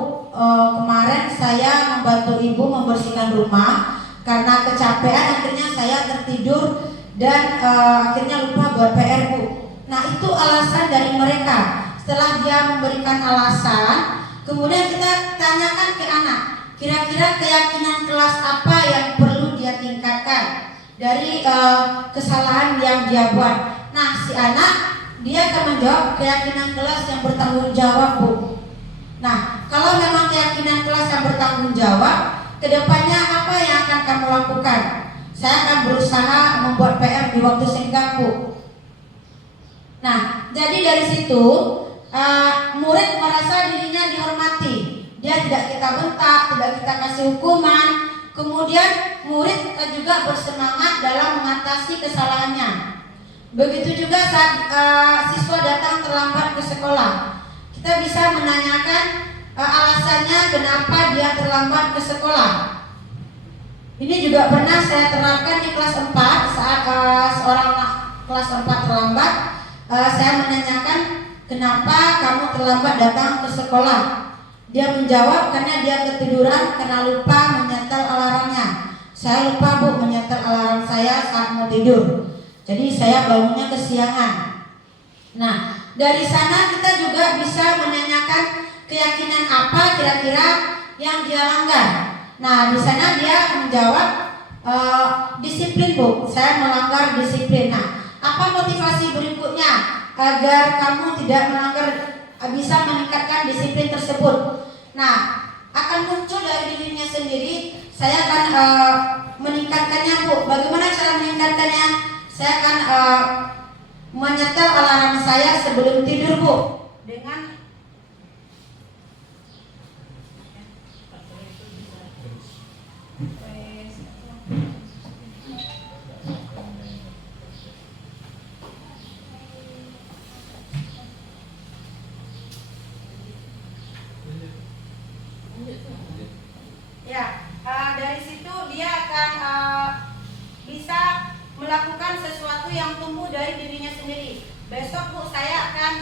kemarin saya membantu ibu membersihkan rumah, karena kecapean akhirnya saya tertidur dan akhirnya lupa buat PR bu. Nah, itu alasan dari mereka. Setelah dia memberikan alasan, kemudian kita tanyakan ke anak, kira-kira keyakinan kelas apa yang perlu dia tingkatkan dari kesalahan yang dia buat. Nah, si anak dia akan menjawab keyakinan kelas yang bertanggung jawab bu. Nah, kalau memang keyakinan kelas yang bertanggung jawab, kedepannya apa yang akan kamu lakukan? Saya akan berusaha membuat PR di waktu senggang bu. Nah, jadi dari situ murid merasa dirinya dihormati. Dia tidak kita bentak, tidak kita kasih hukuman. Kemudian murid juga bersemangat dalam mengatasi kesalahannya. Begitu juga saat siswa datang terlambat ke sekolah, kita bisa menanyakan alasannya kenapa dia terlambat ke sekolah. Ini juga pernah saya terapkan di kelas kelas 4 terlambat, saya menanyakan kenapa kamu terlambat datang ke sekolah. Dia menjawab karena dia ketiduran karena lupa menyetel alarmnya. Saya lupa Bu menyetel alarm saya saat mau tidur. Jadi saya bangunnya kesiangan. Nah, dari sana kita juga bisa menanyakan keyakinan apa kira-kira yang dia langgar. Nah, di sana dia menjawab disiplin Bu. Saya melanggar disiplin. Nah, apa motivasi berikutnya agar kamu tidak melanggar, bisa meningkatkan disiplin tersebut? Nah, akan muncul dari dirinya sendiri. Saya akan meningkatkannya Bu. Bagaimana cara meningkatkannya? Saya akan menyetel alarm saya sebelum tidur Bu. Dengan dari situ dia akan bisa melakukan sesuatu yang tumbuh dari dirinya sendiri. Besok Bu saya akan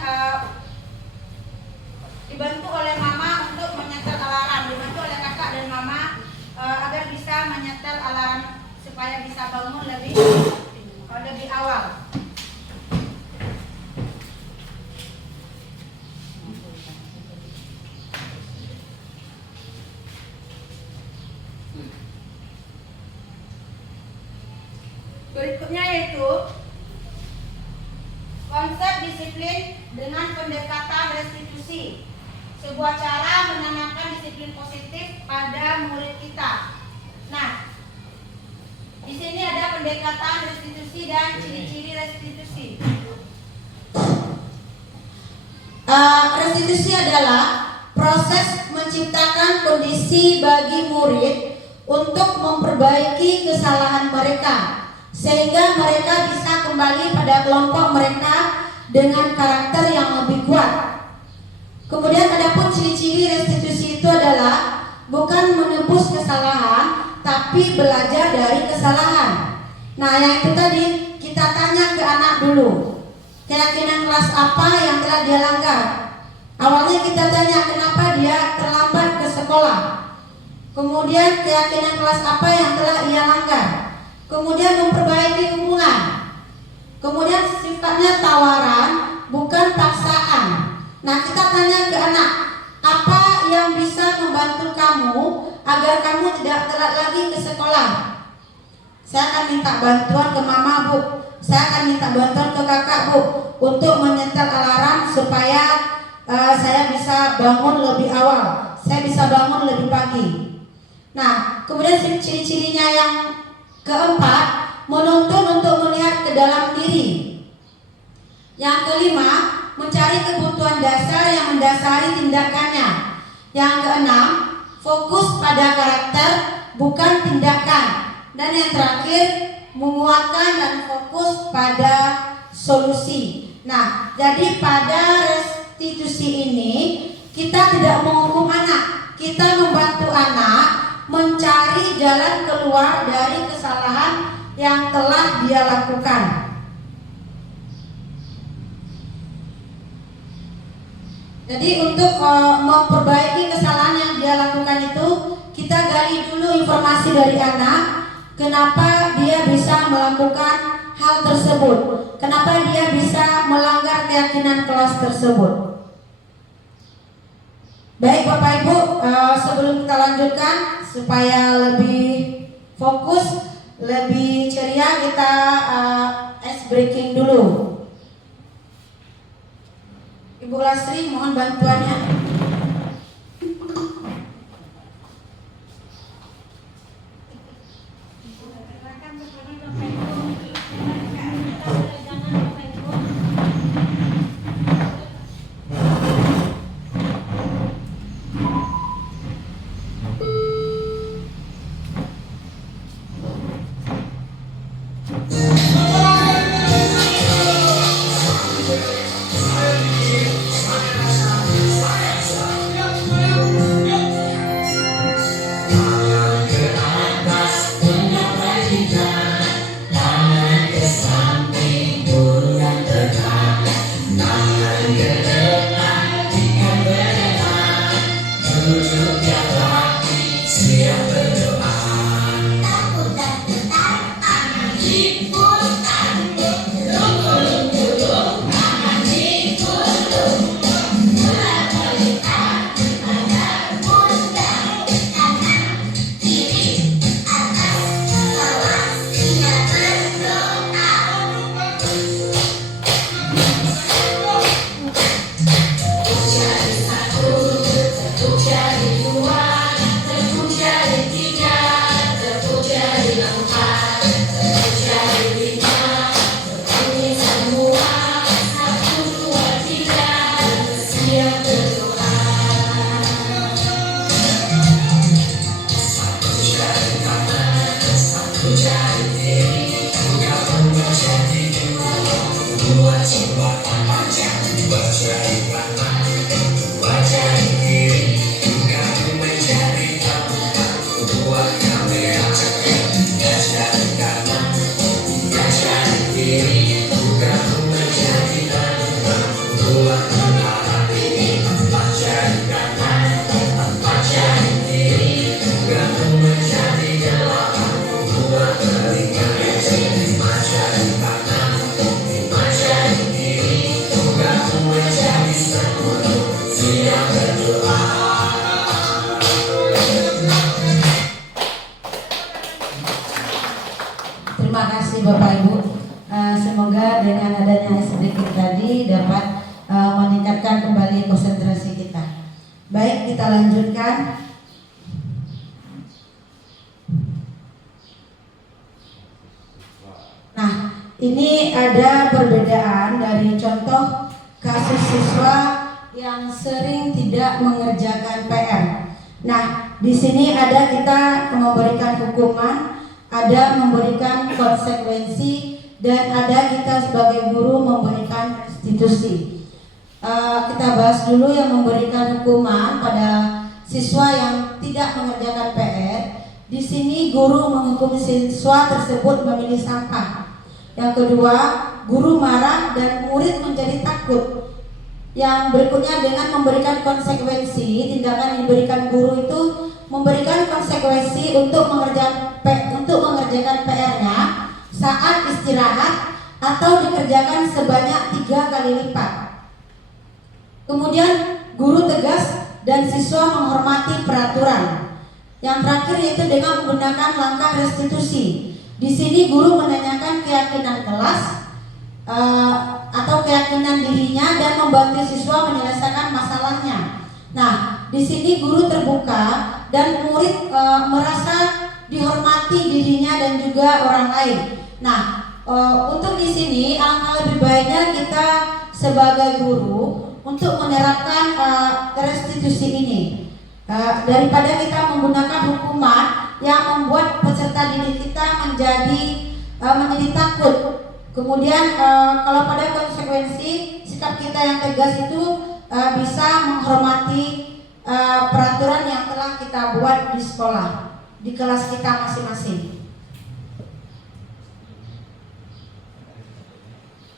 dibantu oleh mama untuk menyetel alarm, dibantu oleh kakak dan mama agar bisa menyetel alarm supaya bisa bangun lebih awal. Berikutnya yaitu konsep disiplin dengan pendekatan restitusi. Sebuah cara menanamkan disiplin positif pada murid kita. Nah, di sini ada pendekatan restitusi dan ciri-ciri restitusi. Restitusi adalah proses menciptakan kondisi bagi murid untuk memperbaiki kesalahan mereka, sehingga mereka bisa kembali pada kelompok mereka dengan karakter yang lebih kuat. Kemudian adapun ciri-ciri restitusi itu adalah bukan menebus kesalahan, tapi belajar dari kesalahan. Nah, yang itu tadi kita tanya ke anak dulu, keyakinan kelas apa yang telah dia langgar. Awalnya kita tanya kenapa dia terlambat ke sekolah. Kemudian keyakinan kelas apa yang telah ia langgar. Kemudian memperbaiki hubungan. Kemudian sifatnya tawaran, bukan paksaan. Nah, kita tanya ke anak, apa yang bisa membantu kamu agar kamu tidak telat lagi ke sekolah? Saya akan minta bantuan ke mama Bu, saya akan minta bantuan ke kakak Bu untuk menyetel alarm supaya saya bisa bangun lebih awal, saya bisa bangun lebih pagi. Nah, kemudian ciri-cirinya yang keempat, menuntun untuk melihat ke dalam diri. Yang kelima, mencari kebutuhan dasar yang mendasari tindakannya. Yang keenam, fokus pada karakter bukan tindakan. Dan yang terakhir, menguatkan dan fokus pada solusi. Nah, jadi pada restitusi ini kita tidak menghukum anak, kita membantu anak mencari jalan keluar dari kesalahan yang telah dia lakukan. Jadi untuk memperbaiki kesalahan yang dia lakukan itu, kita gali dulu informasi dari anak, kenapa dia bisa melakukan hal tersebut, kenapa dia bisa melanggar keyakinan kelas tersebut. Baik Bapak Ibu, sebelum kita lanjutkan supaya lebih fokus, lebih ceria, kita ice breaking dulu. Ibu Lasri, mohon bantuannya. Tangan ke samping Terima kasih Bapak Ibu. Semoga dengan adanya sedikit tadi dapat meningkatkan kembali konsentrasi kita. Baik, kita lanjutkan. Nah, ini ada perbedaan dari contoh kasus siswa yang sering tidak mengerjakan PR. Nah, di sini ada kita memberikan hukuman, ada memberikan konsekuensi, dan ada kita sebagai guru memberikan restitusi. Kita bahas dulu yang memberikan hukuman pada siswa yang tidak mengerjakan PR. Di sini guru menghukum siswa tersebut memilih sampah. Yang kedua, guru marah dan murid menjadi takut. Yang berikutnya dengan memberikan konsekuensi, tindakan yang diberikan guru itu memberikan konsekuensi untuk mengerjakan PR-nya saat istirahat atau dikerjakan sebanyak 3 kali lipat. Kemudian guru tegas dan siswa menghormati peraturan. Yang terakhir yaitu dengan menggunakan langkah restitusi. Di sini guru menanyakan keyakinan kelas atau keyakinan dirinya dan membantu siswa menyelesaikan masalahnya. Nah, di sini guru terbuka dan murid merasa dihormati dirinya dan juga orang lain. Nah, untuk di sini alangkah lebih baiknya kita sebagai guru untuk menerapkan restitusi ini daripada kita menggunakan hukuman yang membuat peserta didik kita menjadi takut. Kemudian kalau pada konsekuensi sikap kita yang tegas itu bisa menghormati peraturan yang telah kita buat di sekolah, di kelas kita masing-masing.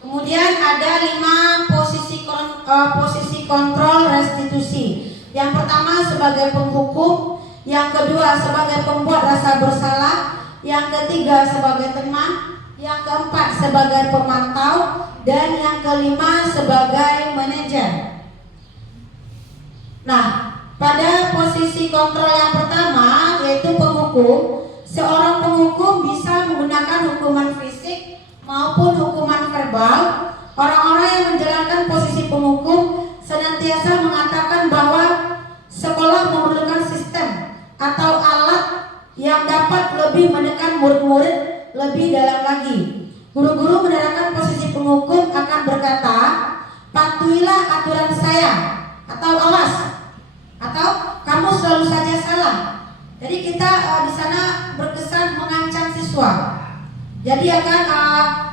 Kemudian ada 5 posisi kontrol restitusi. Yang pertama sebagai penghukum, yang kedua sebagai pembuat rasa bersalah, yang ketiga sebagai teman, yang keempat sebagai pemantau, dan yang kelima sebagai manajer. Nah, pada posisi kontrol yang pertama yaitu penghukum, seorang penghukum bisa menggunakan hukuman fisik maupun hukuman verbal. Orang-orang yang menjalankan posisi penghukum senantiasa mengatakan bahwa sekolah memerlukan sistem atau alat yang dapat lebih menekan murid-murid lebih dalam lagi. Guru-guru menerapkan posisi penghukum akan berkata, patuhilah aturan saya, atau awas, atau kamu selalu saja salah. Jadi kita di sana berkesan mengancam siswa. Jadi akan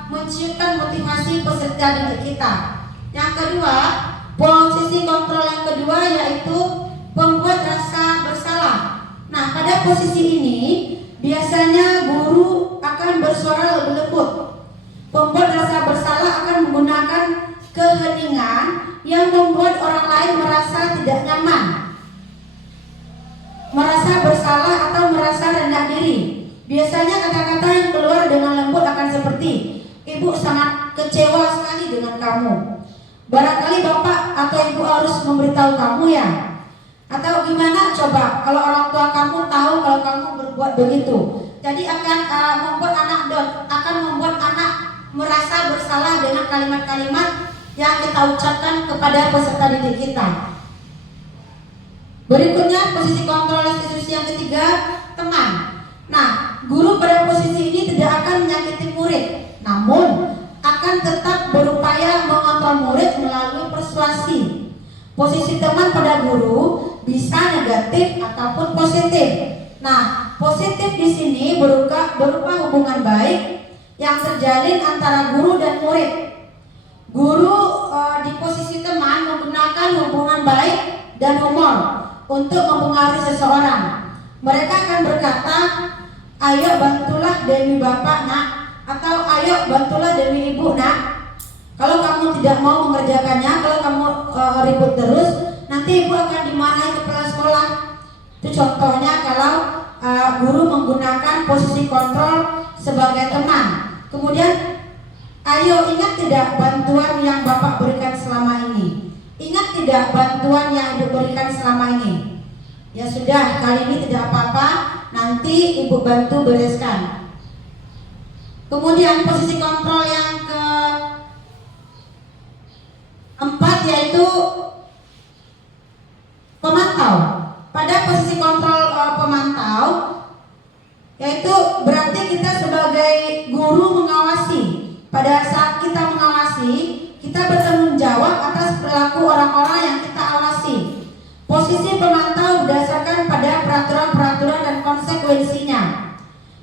menciutkan motivasi peserta didik kita. Yang kedua, posisi kontrol yang kedua yaitu pembuat rasa bersalah. Nah, pada posisi ini biasanya guru akan bersuara lebih lembut. Pembuat rasa bersalah akan menggunakan keheningan yang membuat orang lain merasa tidak nyaman, merasa bersalah atau merasa rendah diri. Biasanya kata-kata yang keluar dengan lembut akan seperti, ibu sangat kecewa sekali dengan kamu. Barangkali bapak atau ibu harus memberitahu kamu ya. Atau gimana coba kalau orang tua kamu tahu kalau kamu berbuat begitu. Jadi akan membuat anak merasa bersalah dengan kalimat-kalimat yang kita ucapkan kepada peserta didik kita. Berikutnya posisi kontrol institusi yang ketiga, teman. Nah, guru pada posisi ini tidak akan menyakiti murid, namun akan tetap berupaya mengontrol murid melalui persuasi. Posisi teman pada guru bisa negatif ataupun positif. Nah, positif di sini berupa hubungan baik yang terjalin antara guru dan murid. Guru di posisi teman menggunakan hubungan baik dan humor untuk mempengaruhi seseorang. Mereka akan berkata, ayo bantulah demi bapak nak, atau ayo bantulah demi ibu nak. Kalau kamu tidak mau mengerjakannya, kalau kamu ribut terus, nanti ibu akan dimarahi kepala sekolah. Itu contohnya kalau guru menggunakan posisi kontrol sebagai teman. Kemudian, ayo ingat tidak bantuan yang bapak berikan selama ini? Ingat tidak bantuan yang ibu berikan selama ini? Ya sudah, kali ini tidak apa-apa, nanti ibu bantu bereskan. Kemudian posisi kontrol yang keempat yaitu pemantau. Pada posisi kontrol pemantau, yaitu berarti kita sebagai guru mengawasi. Pada saat kita mengawasi, kita bertanggung jawab atas perilaku orang-orang yang kita awasi. Posisi pemantau berdasarkan pada peraturan-peraturan dan konsekuensinya.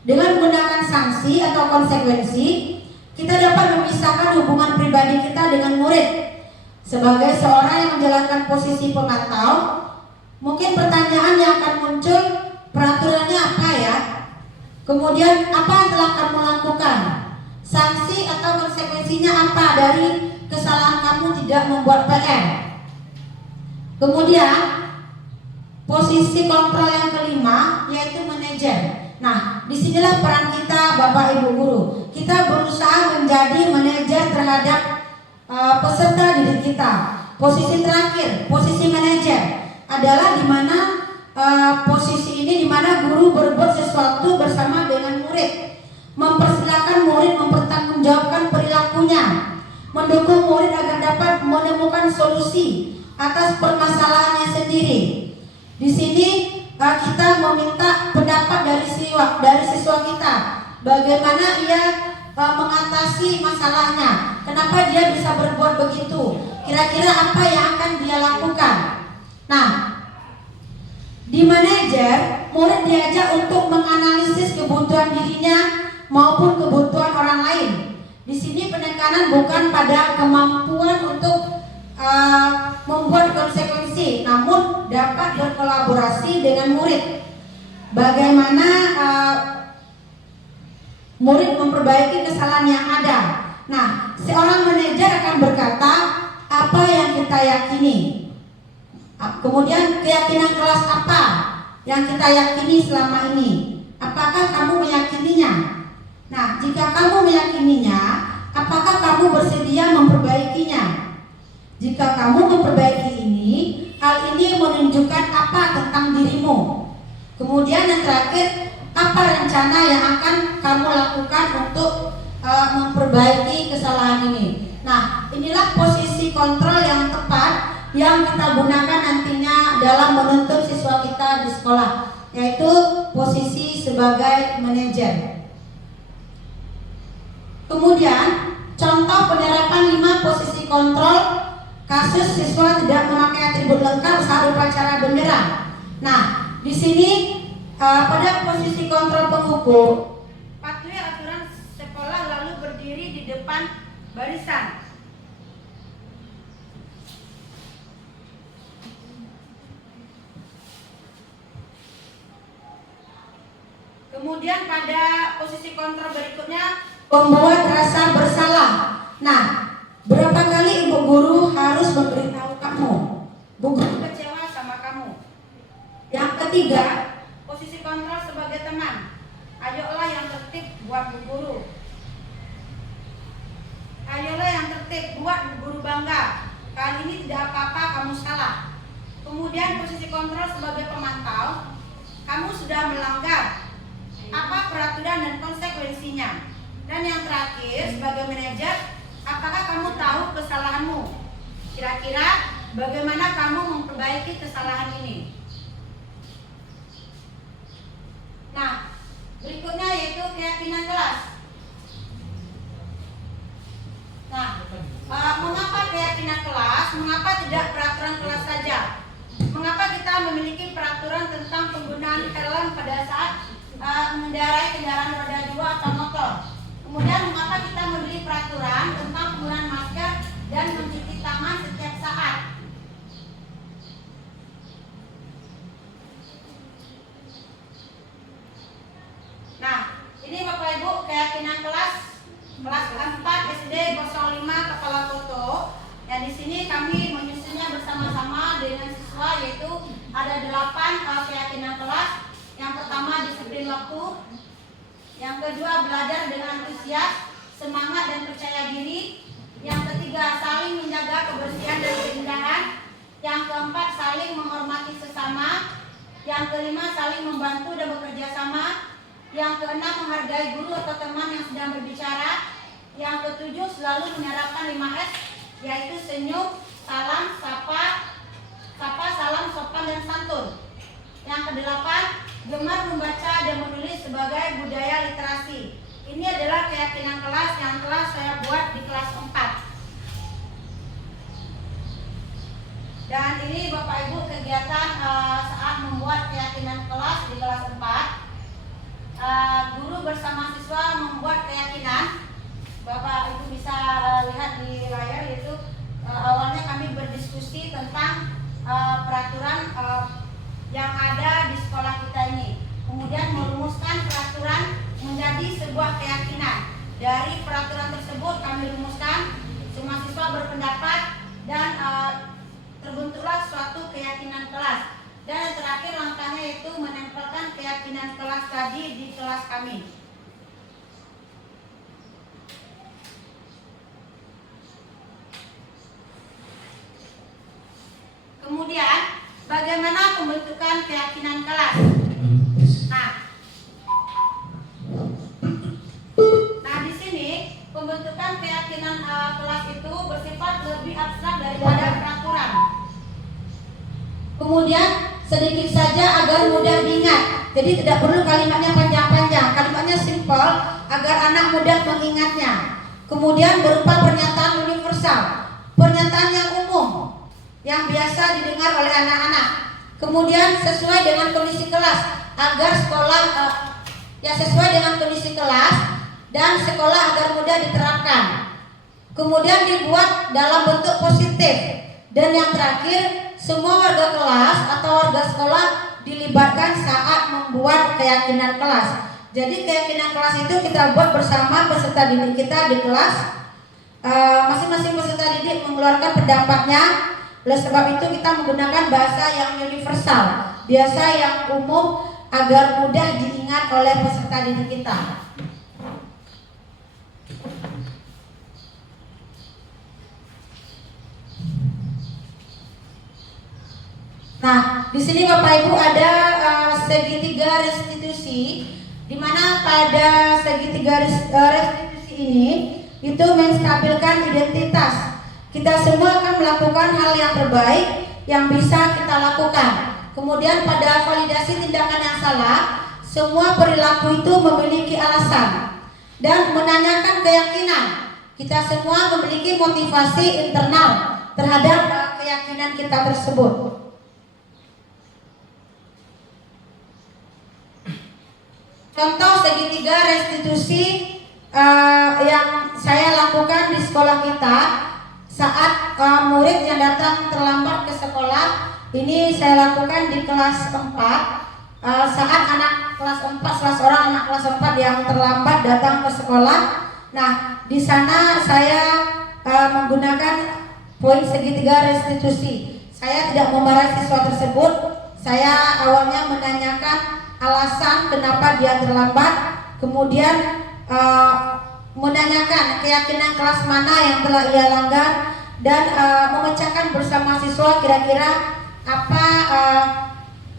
Dengan menggunakan sanksi atau konsekuensi, kita dapat memisahkan hubungan pribadi kita dengan murid. Sebagai seorang yang menjalankan posisi pemantau, mungkin pertanyaan yang akan muncul, peraturannya apa ya? Kemudian apa yang telah kamu lakukan? Sanksi atau konsekuensinya apa dari kesalahan kamu tidak membuat PR? Kemudian posisi kontrol yang kelima yaitu manajer. Nah, disinilah peran kita Bapak Ibu Guru. Kita berusaha menjadi manajer terhadap peserta didik kita. Posisi terakhir, posisi manajer adalah di mana posisi ini di mana guru berbuat sesuatu bersama dengan murid, mempersilahkan murid mempertanggungjawabkan perilakunya, mendukung murid agar dapat menemukan solusi atas permasalahannya sendiri. Di sini kita meminta pendapat dari siswa kita, bagaimana ia mengatasi masalahnya, kenapa dia bisa berbuat begitu, kira-kira apa yang akan dia lakukan. Nah, di manajer, murid diajak untuk menganalisis kebutuhan dirinya maupun kebutuhan orang lain. Di sini penekanan bukan pada kemampuan untuk membuat konsekuensi, namun dapat berkolaborasi dengan murid. Bagaimana murid memperbaiki kesalahan yang ada. Nah, seorang manajer akan berkata apa yang kita yakini. Kemudian keyakinan kelas apa yang kita yakini selama ini? Apakah kamu meyakininya? Nah, jika kamu meyakininya, apakah kamu bersedia memperbaikinya? Jika kamu memperbaiki ini, hal ini menunjukkan apa tentang dirimu. Kemudian yang terakhir, apa rencana yang akan kamu lakukan untuk memperbaiki kesalahan ini? Nah, inilah posisi kontrol yang tepat yang kita gunakan nantinya dalam menuntut siswa kita di sekolah, yaitu posisi sebagai manajer. Kemudian, contoh penerapan 5 posisi kontrol kasus siswa tidak memakai atribut lengkap saat upacara bendera. Nah, di sini pada posisi kontrol penghukum, patuhi aturan sekolah lalu berdiri di depan barisan. Kemudian pada posisi kontrol berikutnya, membuat rasa bersalah. Nah, berapa kali ibu guru harus memberitahu kamu, bu guru kecewa sama kamu? Yang ketiga, posisi kontrol sebagai teman. Ayolah yang tertib buat bu guru. buat guru bangga. Kali ini tidak apa-apa, kamu salah. Kemudian posisi kontrol sebagai pemantau, kamu sudah melanggar apa peraturan dan konsekuensinya. Dan yang terakhir sebagai manajer, apakah kamu tahu kesalahanmu? Kira-kira bagaimana kamu memperbaiki kesalahan ini? Nah, berikutnya yaitu keyakinan kelas. Nah, mengapa keyakinan kelas? Mengapa tidak peraturan kelas saja? Mengapa kita memiliki peraturan tentang penggunaan helm pada saat mengendarai kendaraan roda 2 atau motor? Kemudian mengapa kita memiliki peraturan tentang penggunaan masker dan mencuci tangan setiap saat? Nah, ini Bapak Ibu keyakinan kelas 4 SD 05 Kepala Koto. Dan di sini kami menyusunnya bersama-sama dengan siswa, yaitu ada 8 keyakinan kelas. Yang pertama disiplin waktu, yang kedua belajar dengan antusias, semangat dan percaya diri, yang ketiga saling menjaga kebersihan dan keindahan, yang keempat saling menghormati sesama, yang kelima saling membantu dan bekerja sama, yang keenam menghargai guru atau teman yang sedang berbicara, yang ketujuh selalu menerapkan 5S, yaitu senyum, salam, sapa, salam, sopan dan santun. Yang kedelapan, gemar membaca dan menulis sebagai budaya literasi. Ini adalah keyakinan kelas yang telah saya buat di kelas 4. Dan ini Bapak Ibu kegiatan saat membuat keyakinan kelas di kelas 4. Guru bersama siswa membuat keyakinan. Bapak Ibu bisa lihat di layar, yaitu awalnya kami berdiskusi tentang peraturan yang ada di sekolah kita ini. Kemudian merumuskan peraturan menjadi sebuah keyakinan. Dari peraturan tersebut kami rumuskan, semua siswa berpendapat dan terbentuklah suatu keyakinan kelas. Dan yang terakhir langkahnya itu menempelkan keyakinan kelas tadi di kelas kami. Kemudian bagaimana pembentukan keyakinan kelas? Nah di sini pembentukan keyakinan kelas itu bersifat lebih abstrak daripada peraturan. Kemudian sedikit saja agar mudah diingat. Jadi tidak perlu kalimatnya panjang-panjang, kalimatnya simpel agar anak mudah mengingatnya. Kemudian berupa pernyataan universal, pernyataan yang umum, yang biasa didengar oleh anak-anak. Kemudian sesuai dengan kondisi kelas, agar sekolah sesuai dengan kondisi kelas dan sekolah agar mudah diterapkan. Kemudian dibuat dalam bentuk positif. Dan yang terakhir, semua warga kelas atau warga sekolah dilibatkan saat membuat keyakinan kelas. Jadi keyakinan kelas itu kita buat bersama peserta didik kita di kelas. Masing-masing peserta didik mengeluarkan pendapatnya. Oleh sebab itu kita menggunakan bahasa yang universal, biasa yang umum agar mudah diingat oleh peserta didik kita. Nah, di sini Bapak Ibu ada segitiga restitusi, di mana pada segitiga restitusi ini itu menstabilkan identitas. Kita semua akan melakukan hal yang terbaik yang bisa kita lakukan. Kemudian pada validasi tindakan yang salah, semua perilaku itu memiliki alasan dan menanyakan keyakinan. Kita semua memiliki motivasi internal terhadap keyakinan kita tersebut. Contoh segitiga restitusi yang saya lakukan di sekolah kita saat murid yang datang terlambat ke sekolah. Ini saya lakukan di kelas 4 saat anak kelas 4, seorang anak kelas 4 yang terlambat datang ke sekolah. Nah, di sana saya menggunakan poin segitiga restitusi. Saya tidak memarahi siswa tersebut. Saya awalnya menanyakan alasan kenapa dia terlambat, kemudian menanyakan keyakinan kelas mana yang telah ia langgar dan memecahkan bersama siswa kira-kira apa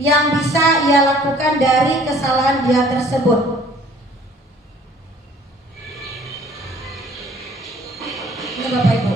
yang bisa ia lakukan dari kesalahan dia tersebut. Ini Bapak Ibu.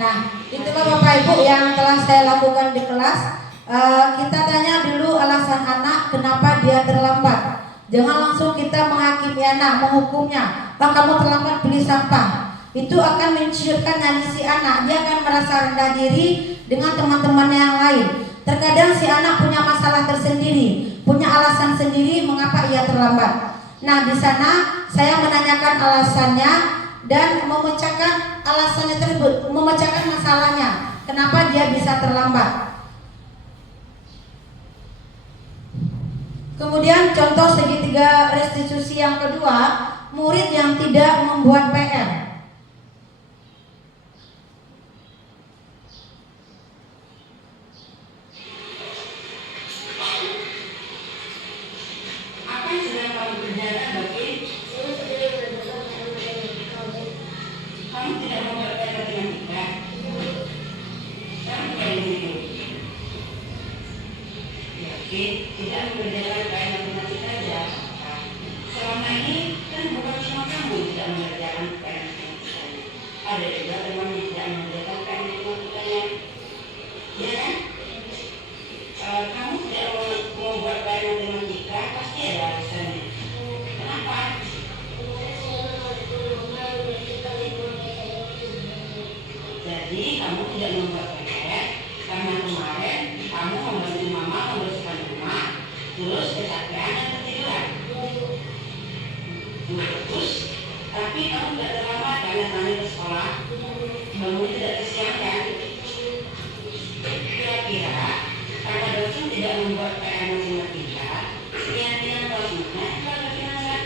Nah, itulah Bapak Ibu yang telah saya lakukan di kelas. Kita tanya dulu alasan anak kenapa dia terlambat. Jangan langsung kita menghakimi anak, menghukumnya. Pak, kamu terlambat beli sampah. Itu akan menciutkan nyanyi si anak. Dia akan merasa rendah diri dengan teman-temannya yang lain. Terkadang si anak punya masalah tersendiri, punya alasan sendiri mengapa ia terlambat. Nah, di sana saya menanyakan alasannya dan memecahkan alasannya tersebut, memecahkan masalahnya, kenapa dia bisa terlambat. Kemudian contoh segitiga restitusi yang kedua, murid yang tidak membuat PR. Apa yang sedang kamu kerjakan, Bagi? Kamu tidak membuat PR dengan kita. Kamu kayak begitu. Oke, tidak mengerjakan PR matematika saja. Selama ini kan bukan cuma kamu tidak mengerjakan PR matematika. Ada juga teman yang tidak mengerjakan PR matematikanya. Ya kan? Kamu tidak membuat PR matematika pasti ada alasannya. Kenapa? Jadi kamu tidak membuat PR karena kemarin kamu membantu mama membersihkan rumah, terus kecapean dan ketiduran. Terus, tapi kamu tidak terlambat karena kamu ke sekolah, bangun tidak kesiangan. Kira-kira karena dosen tidak membuat PR matematika, keyakinan kelasnya bagaimana enggak?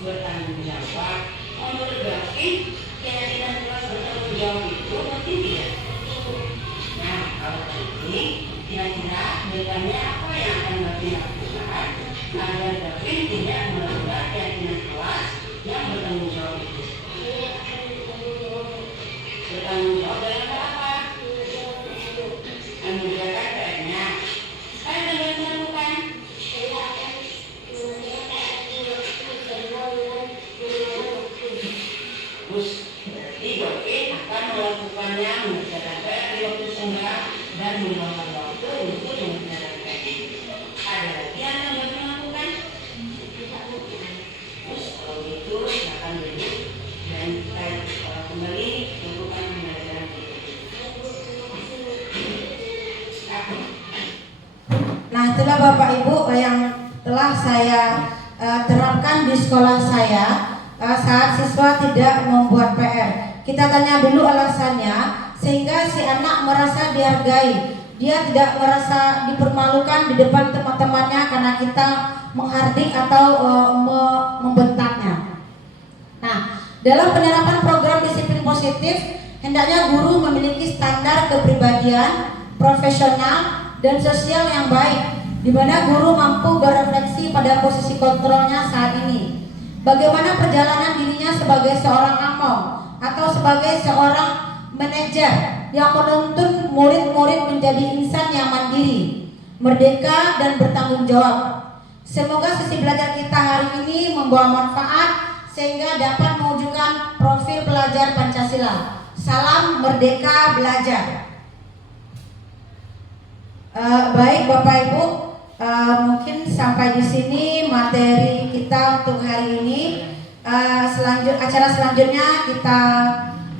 Bertanggung jawab. Menurut Gavin, keyakinan kelas bertanggung jawab itu mungkin tidak. Nah, kalau ini kira-kira bedanya apa yang akan Gavin lakukan agar Gavin tidak melanggar keyakinan kelas yang bertanggung jawab itu? Bertanggung jawab dalam apa? Mengerjakan PR-nya. Kan dengan melakukan terus berarti Gavin akan melakukannya, mengerjakan PR di waktu senggang dan meluangkan waktu untuk mengerjakan PR. Ada lagi yang Gavin lakukan? Terus kalau gitu silakan duduk dan kita kembali lakukan pembelajaran Nah, itulah Bapak Ibu yang telah saya terapkan di sekolah saya saat siswa tidak membuat PR. Kita tanya dulu alasannya sehingga si anak merasa dihargai dia tidak merasa dipermalukan di depan teman-temannya karena kita menghardik atau membentaknya. Nah, dalam penerapan program disiplin positif, hendaknya guru memiliki standar kepribadian, profesional, dan sosial yang baik, di mana guru mampu berefleksi pada posisi kontrolnya saat ini. Bagaimana perjalanan dirinya sebagai seorang among atau sebagai seorang manajer yang menuntun murid-murid menjadi insan yang mandiri, merdeka, dan bertanggung jawab. Semoga sesi belajar kita hari ini membawa manfaat sehingga dapat mewujudkan profil pelajar Pancasila. Salam merdeka belajar. Baik Bapak Ibu, mungkin sampai di sini materi kita untuk hari ini. Acara selanjutnya kita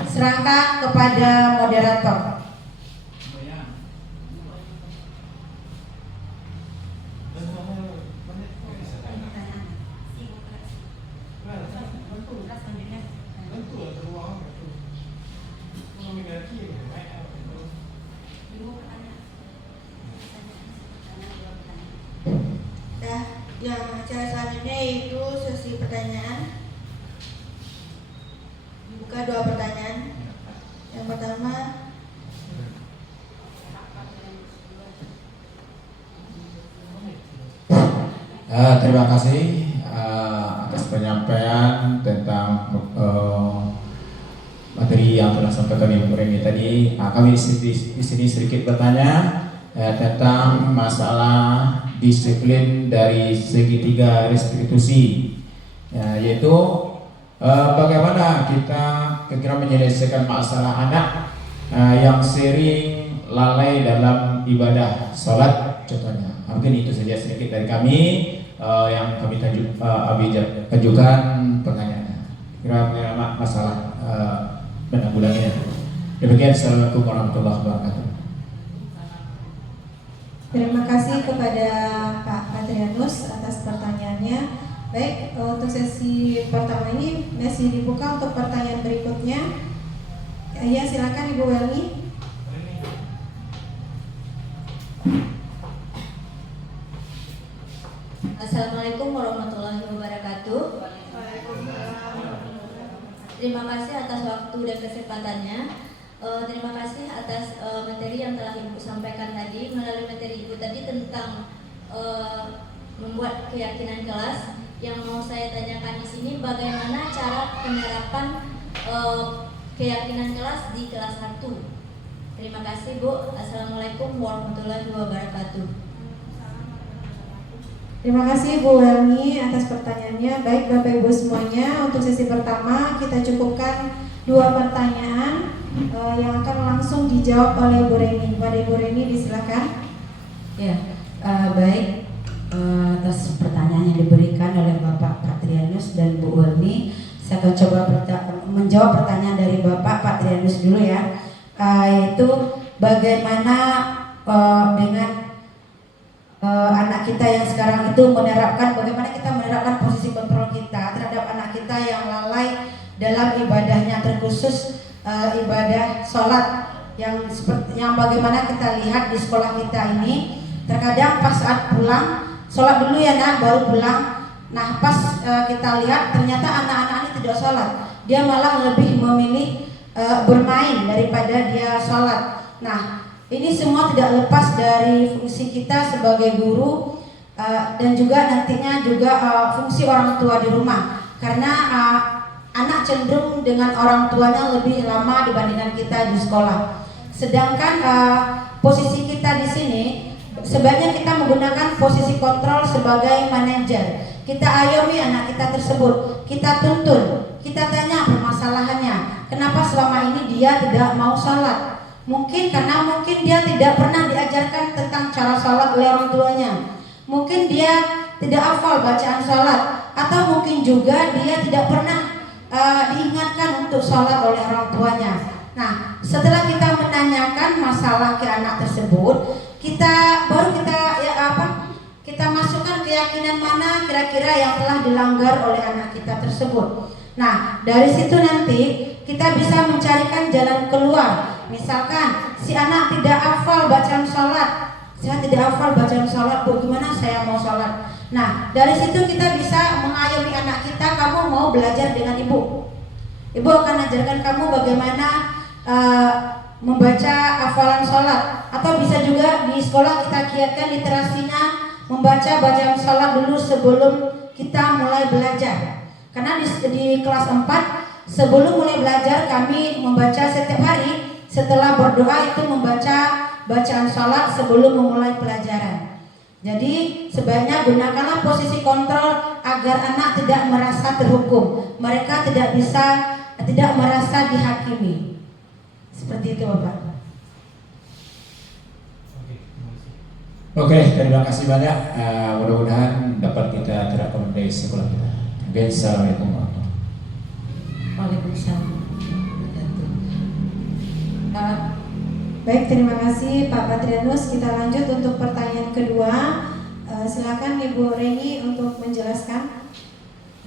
serahkan kepada moderator. Yang acara selanjutnya yaitu sesi pertanyaan. Buka 2 pertanyaan. Yang pertama, terima kasih atas penyampaian tentang materi yang telah sampaikan Ibu Reni tadi. Kami di sini sedikit bertanya tentang masalah disiplin dari segitiga restitusi, yaitu bagaimana kita kira-kira menyelesaikan masalah anak yang sering lalai dalam ibadah sholat contohnya. Mungkin itu saja sedikit dari kami yang kami ajukan pertanyaannya. Kira-kira masalah menanggulanginya. Demikian, assalamualaikum warahmatullahi wabarakatuh. Terima kasih kepada Pak Patrianus atas pertanyaannya. Baik, untuk sesi pertama ini masih dibuka untuk pertanyaan berikutnya. Ya, silakan Ibu Welni. Assalamualaikum warahmatullahi wabarakatuh. Terima kasih atas waktu dan kesempatannya. Terima kasih atas materi yang telah Ibu sampaikan tadi. Melalui materi Ibu tadi tentang membuat keyakinan kelas, yang mau saya tanyakan di sini bagaimana cara penerapan keyakinan kelas di kelas 1. Terima kasih Bu. Assalamualaikum warahmatullahi wabarakatuh. Terima kasih Bu Welni atas pertanyaannya. Baik Bapak Ibu semuanya, untuk sesi pertama kita cukupkan 2 pertanyaan yang akan langsung dijawab oleh Bu Reni. Pada Ibu Reni disilakan. Ya, baik, atas pertanyaan yang diberikan oleh Bapak Patrianus dan Bu Welni, saya akan coba menjawab pertanyaan dari Bapak Patrianus dulu ya, yaitu bagaimana dengan anak kita yang sekarang itu bagaimana kita menerapkan posisi kontrol kita terhadap anak kita yang lalai dalam ibadahnya, terkhusus ibadah sholat yang bagaimana kita lihat di sekolah kita ini. Terkadang pas saat pulang, sholat dulu ya nak, baru pulang. Nah pas kita lihat ternyata anak-anak ini tidak sholat, dia malah lebih memilih bermain daripada dia sholat. Nah ini semua tidak lepas dari fungsi kita sebagai guru dan juga nantinya juga fungsi orang tua di rumah, karena anak cenderung dengan orang tuanya lebih lama dibandingkan kita di sekolah. Sedangkan posisi kita di sini sebaiknya kita menggunakan posisi kontrol sebagai manajer. Kita ayomi anak kita tersebut, kita tuntun, kita tanya permasalahannya. Kenapa selama ini dia tidak mau sholat? Mungkin karena dia tidak pernah diajarkan tentang cara sholat oleh orang tuanya. Mungkin dia tidak hafal bacaan sholat, atau mungkin juga dia tidak pernah diingatkan untuk sholat oleh orang tuanya. Nah, setelah kita menanyakan masalah ke anak tersebut, kita masukkan keyakinan mana kira-kira yang telah dilanggar oleh anak kita tersebut. Nah, dari situ nanti kita bisa mencarikan jalan keluar. Misalkan si anak tidak hafal bacaan sholat. Saya tidak hafal bacaan sholat, Bu, gimana saya mau sholat? Nah, dari situ kita bisa mengayomi anak kita, kamu mau belajar dengan ibu. Ibu akan ajarkan kamu bagaimana membaca hafalan sholat. Atau bisa juga di sekolah kita kiatkan literasinya, membaca bacaan sholat dulu sebelum kita mulai belajar. Karena di kelas 4 sebelum mulai belajar kami membaca setiap hari. Setelah berdoa itu membaca bacaan sholat sebelum memulai pelajaran. Jadi sebaiknya gunakanlah posisi kontrol agar anak tidak merasa terhukum. Mereka tidak merasa dihakimi. Seperti itu, Bapak. Oke, terima kasih banyak. Mudah-mudahan dapat kita terapkan dari sekolah kita. Assalamualaikum warahmatullahi wabarakatuh. Waalaikumsalam. Baik, terima kasih Pak Patrianus. Kita lanjut untuk pertanyaan kedua. Silakan Ibu Reni untuk menjelaskan.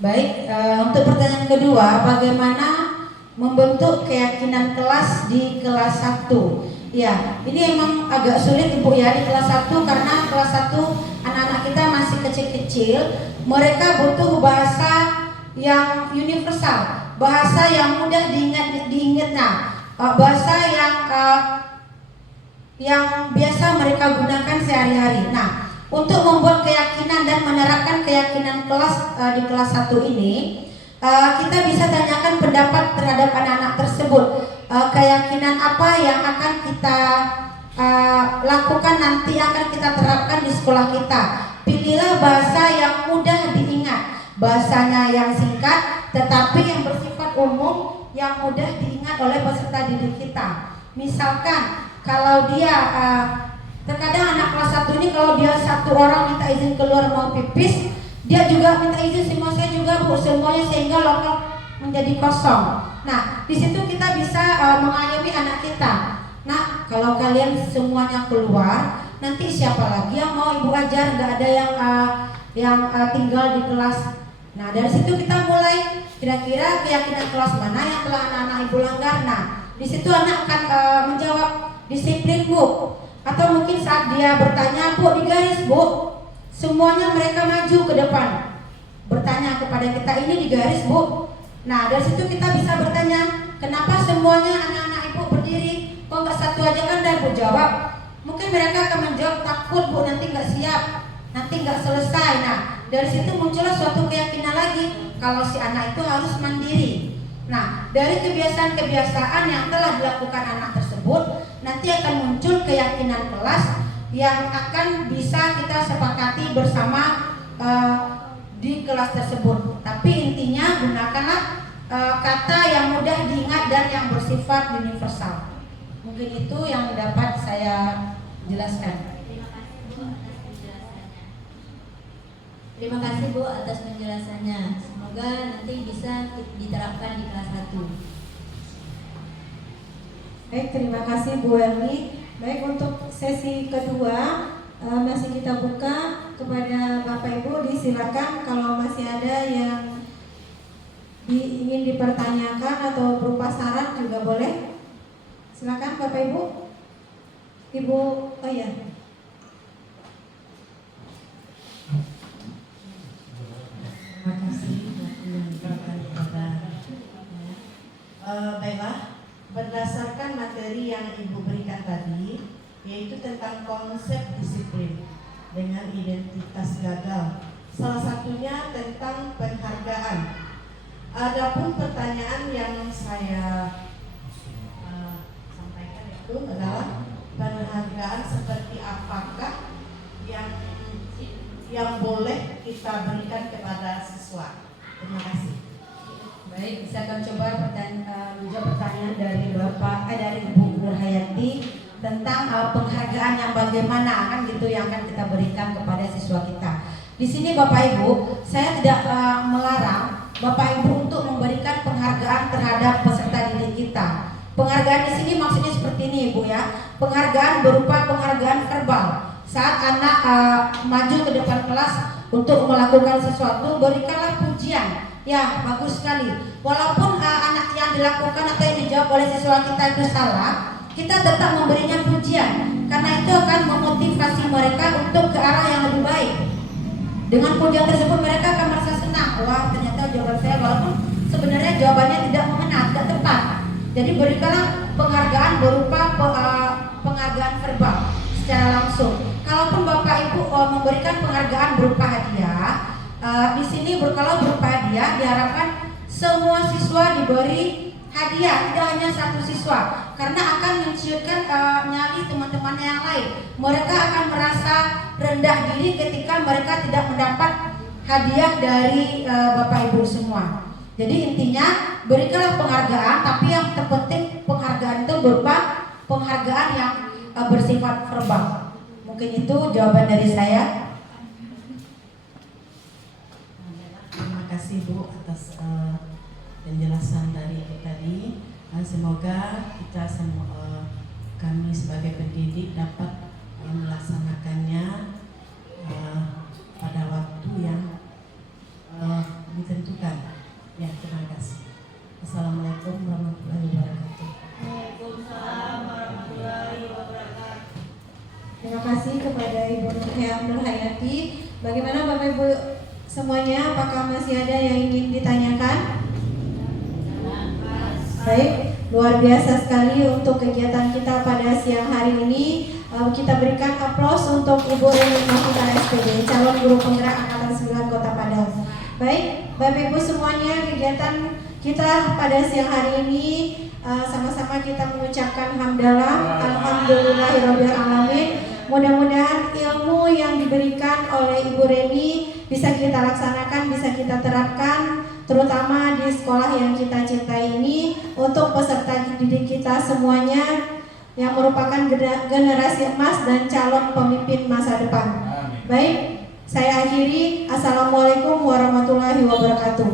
Baik, untuk pertanyaan kedua, bagaimana membentuk keyakinan kelas di kelas 1? Ya, ini emang agak sulit Ibu ya di kelas 1 karena kelas 1 anak-anak kita masih kecil-kecil. Mereka butuh bahasa yang universal, bahasa yang mudah diingat. Nah, bahasa yang biasa mereka gunakan sehari-hari. Nah, untuk membuat keyakinan dan menerapkan keyakinan kelas di kelas 1 ini, kita bisa tanyakan pendapat terhadap anak-anak tersebut. Keyakinan apa yang akan kita lakukan nanti, akan kita terapkan di sekolah kita. Pilihlah bahasa yang mudah diingat, bahasanya yang singkat tetapi yang bersifat umum, yang mudah diingat oleh peserta didik kita. Misalkan kalau dia terkadang anak kelas 1 ini kalau dia satu orang minta izin keluar mau pipis, dia juga minta izin semua saya juga Bu, semuanya, sehingga lokal menjadi kosong. Nah, di situ kita bisa mengayomi anak kita. Nah, kalau kalian semuanya keluar, nanti siapa lagi yang mau Ibu ajar? Nggak ada yang tinggal di kelas. Nah, dari situ kita mulai kira-kira keyakinan kelas mana yang telah anak-anak Ibu langgar. Nah, di situ anak akan menjawab disiplin Bu. Atau mungkin saat dia bertanya, Bu, di garis Bu, semuanya mereka maju ke depan bertanya kepada kita, ini di garis Bu. Nah, dari situ kita bisa bertanya, kenapa semuanya anak-anak Ibu berdiri, kok nggak satu aja? Kan dah Bu jawab. Mungkin mereka akan menjawab, takut Bu, nanti nggak siap, nanti nggak selesai. Nah, dari situ muncullah suatu keyakinan lagi kalau si anak itu harus mandiri. Nah, dari kebiasaan-kebiasaan yang telah dilakukan anak tersebut, nanti akan muncul keyakinan kelas yang akan bisa kita sepakati bersama di kelas tersebut. Tapi intinya gunakanlah kata yang mudah diingat dan yang bersifat universal. Mungkin itu yang dapat saya jelaskan. Terima kasih Bu atas penjelasannya. Semoga nanti bisa diterapkan di kelas 1. Baik, terima kasih Bu Elmi. Baik, untuk sesi kedua masih kita buka kepada Bapak Ibu. Disilakan kalau masih ada yang ingin dipertanyakan atau berupa saran juga boleh. Silakan Bapak Ibu. Ibu, oh ya. Terima kasih. Baiklah, berdasarkan materi yang Ibu berikan tadi, yaitu tentang konsep disiplin dengan identitas gagal. Salah satunya tentang penghargaan. Adapun pertanyaan yang saya sampaikan itu adalah penghargaan seperti apakah yang boleh kita berikan kepada siswa. Terima kasih. Baik, saya akan coba menjawab pertanyaan dari dari Ibu Nurhayati tentang penghargaan yang bagaimana kan gitu yang akan kita berikan kepada siswa kita. Di sini Bapak Ibu, saya tidak melarang Bapak Ibu untuk memberikan penghargaan terhadap peserta didik kita. Penghargaan di sini maksudnya seperti ini Ibu ya. Penghargaan berupa penghargaan verbal. Saat anak maju ke depan kelas untuk melakukan sesuatu, berikanlah pujian. Ya, bagus sekali. Walaupun anak yang dilakukan atau yang dijawab oleh siswa kita itu salah, kita tetap memberinya pujian, karena itu akan memotivasi mereka untuk ke arah yang lebih baik. Dengan pujian tersebut mereka akan merasa senang, wah ternyata jawaban saya walaupun sebenarnya jawabannya tidak mengena, tidak tepat. Jadi berikanlah penghargaan berupa penghargaan verbal secara langsung. Kalaupun Bapak Ibu memberikan penghargaan berupa hadiah, di sini kalau berupa hadiah diharapkan semua siswa diberi hadiah, tidak hanya satu siswa, karena akan menciutkan nyali teman-temannya yang lain. Mereka akan merasa rendah diri ketika mereka tidak mendapat hadiah dari Bapak Ibu semua. Jadi intinya berikanlah penghargaan, tapi yang terpenting penghargaan itu berupa penghargaan yang bersifat verbal. Mungkin itu jawaban dari saya. Terima kasih Bu atas penjelasan dari Ibu tadi. Semoga kita semua, kami sebagai pendidik dapat melaksanakannya pada waktu yang ditentukan. Ya, terima kasih. Assalamualaikum warahmatullahi wabarakatuh. Waalaikumsalam warahmatullahi wabarakatuh. Terima kasih kepada Ibu Nurhayati Nur Hayati. Bagaimana Bapak Ibu semuanya? Apakah masih ada yang ingin ditanyakan? Baik, luar biasa sekali untuk kegiatan kita pada siang hari ini. Kita berikan aplaus untuk Ibu Reni Mahfudah SPD, calon guru penggerak Angkatan 9 Kota Padang. Baik, Bapak Ibu semuanya, kegiatan kita pada siang hari ini sama-sama kita mengucapkan hamdalah, alhamdulillahirabbil alamin. Mudah-mudahan ilmu yang diberikan oleh Ibu Reni bisa kita laksanakan, bisa kita terapkan, terutama di sekolah yang kita cintai ini, untuk peserta didik kita semuanya yang merupakan generasi emas dan calon pemimpin masa depan. Baik, saya akhiri. Assalamualaikum warahmatullahi wabarakatuh.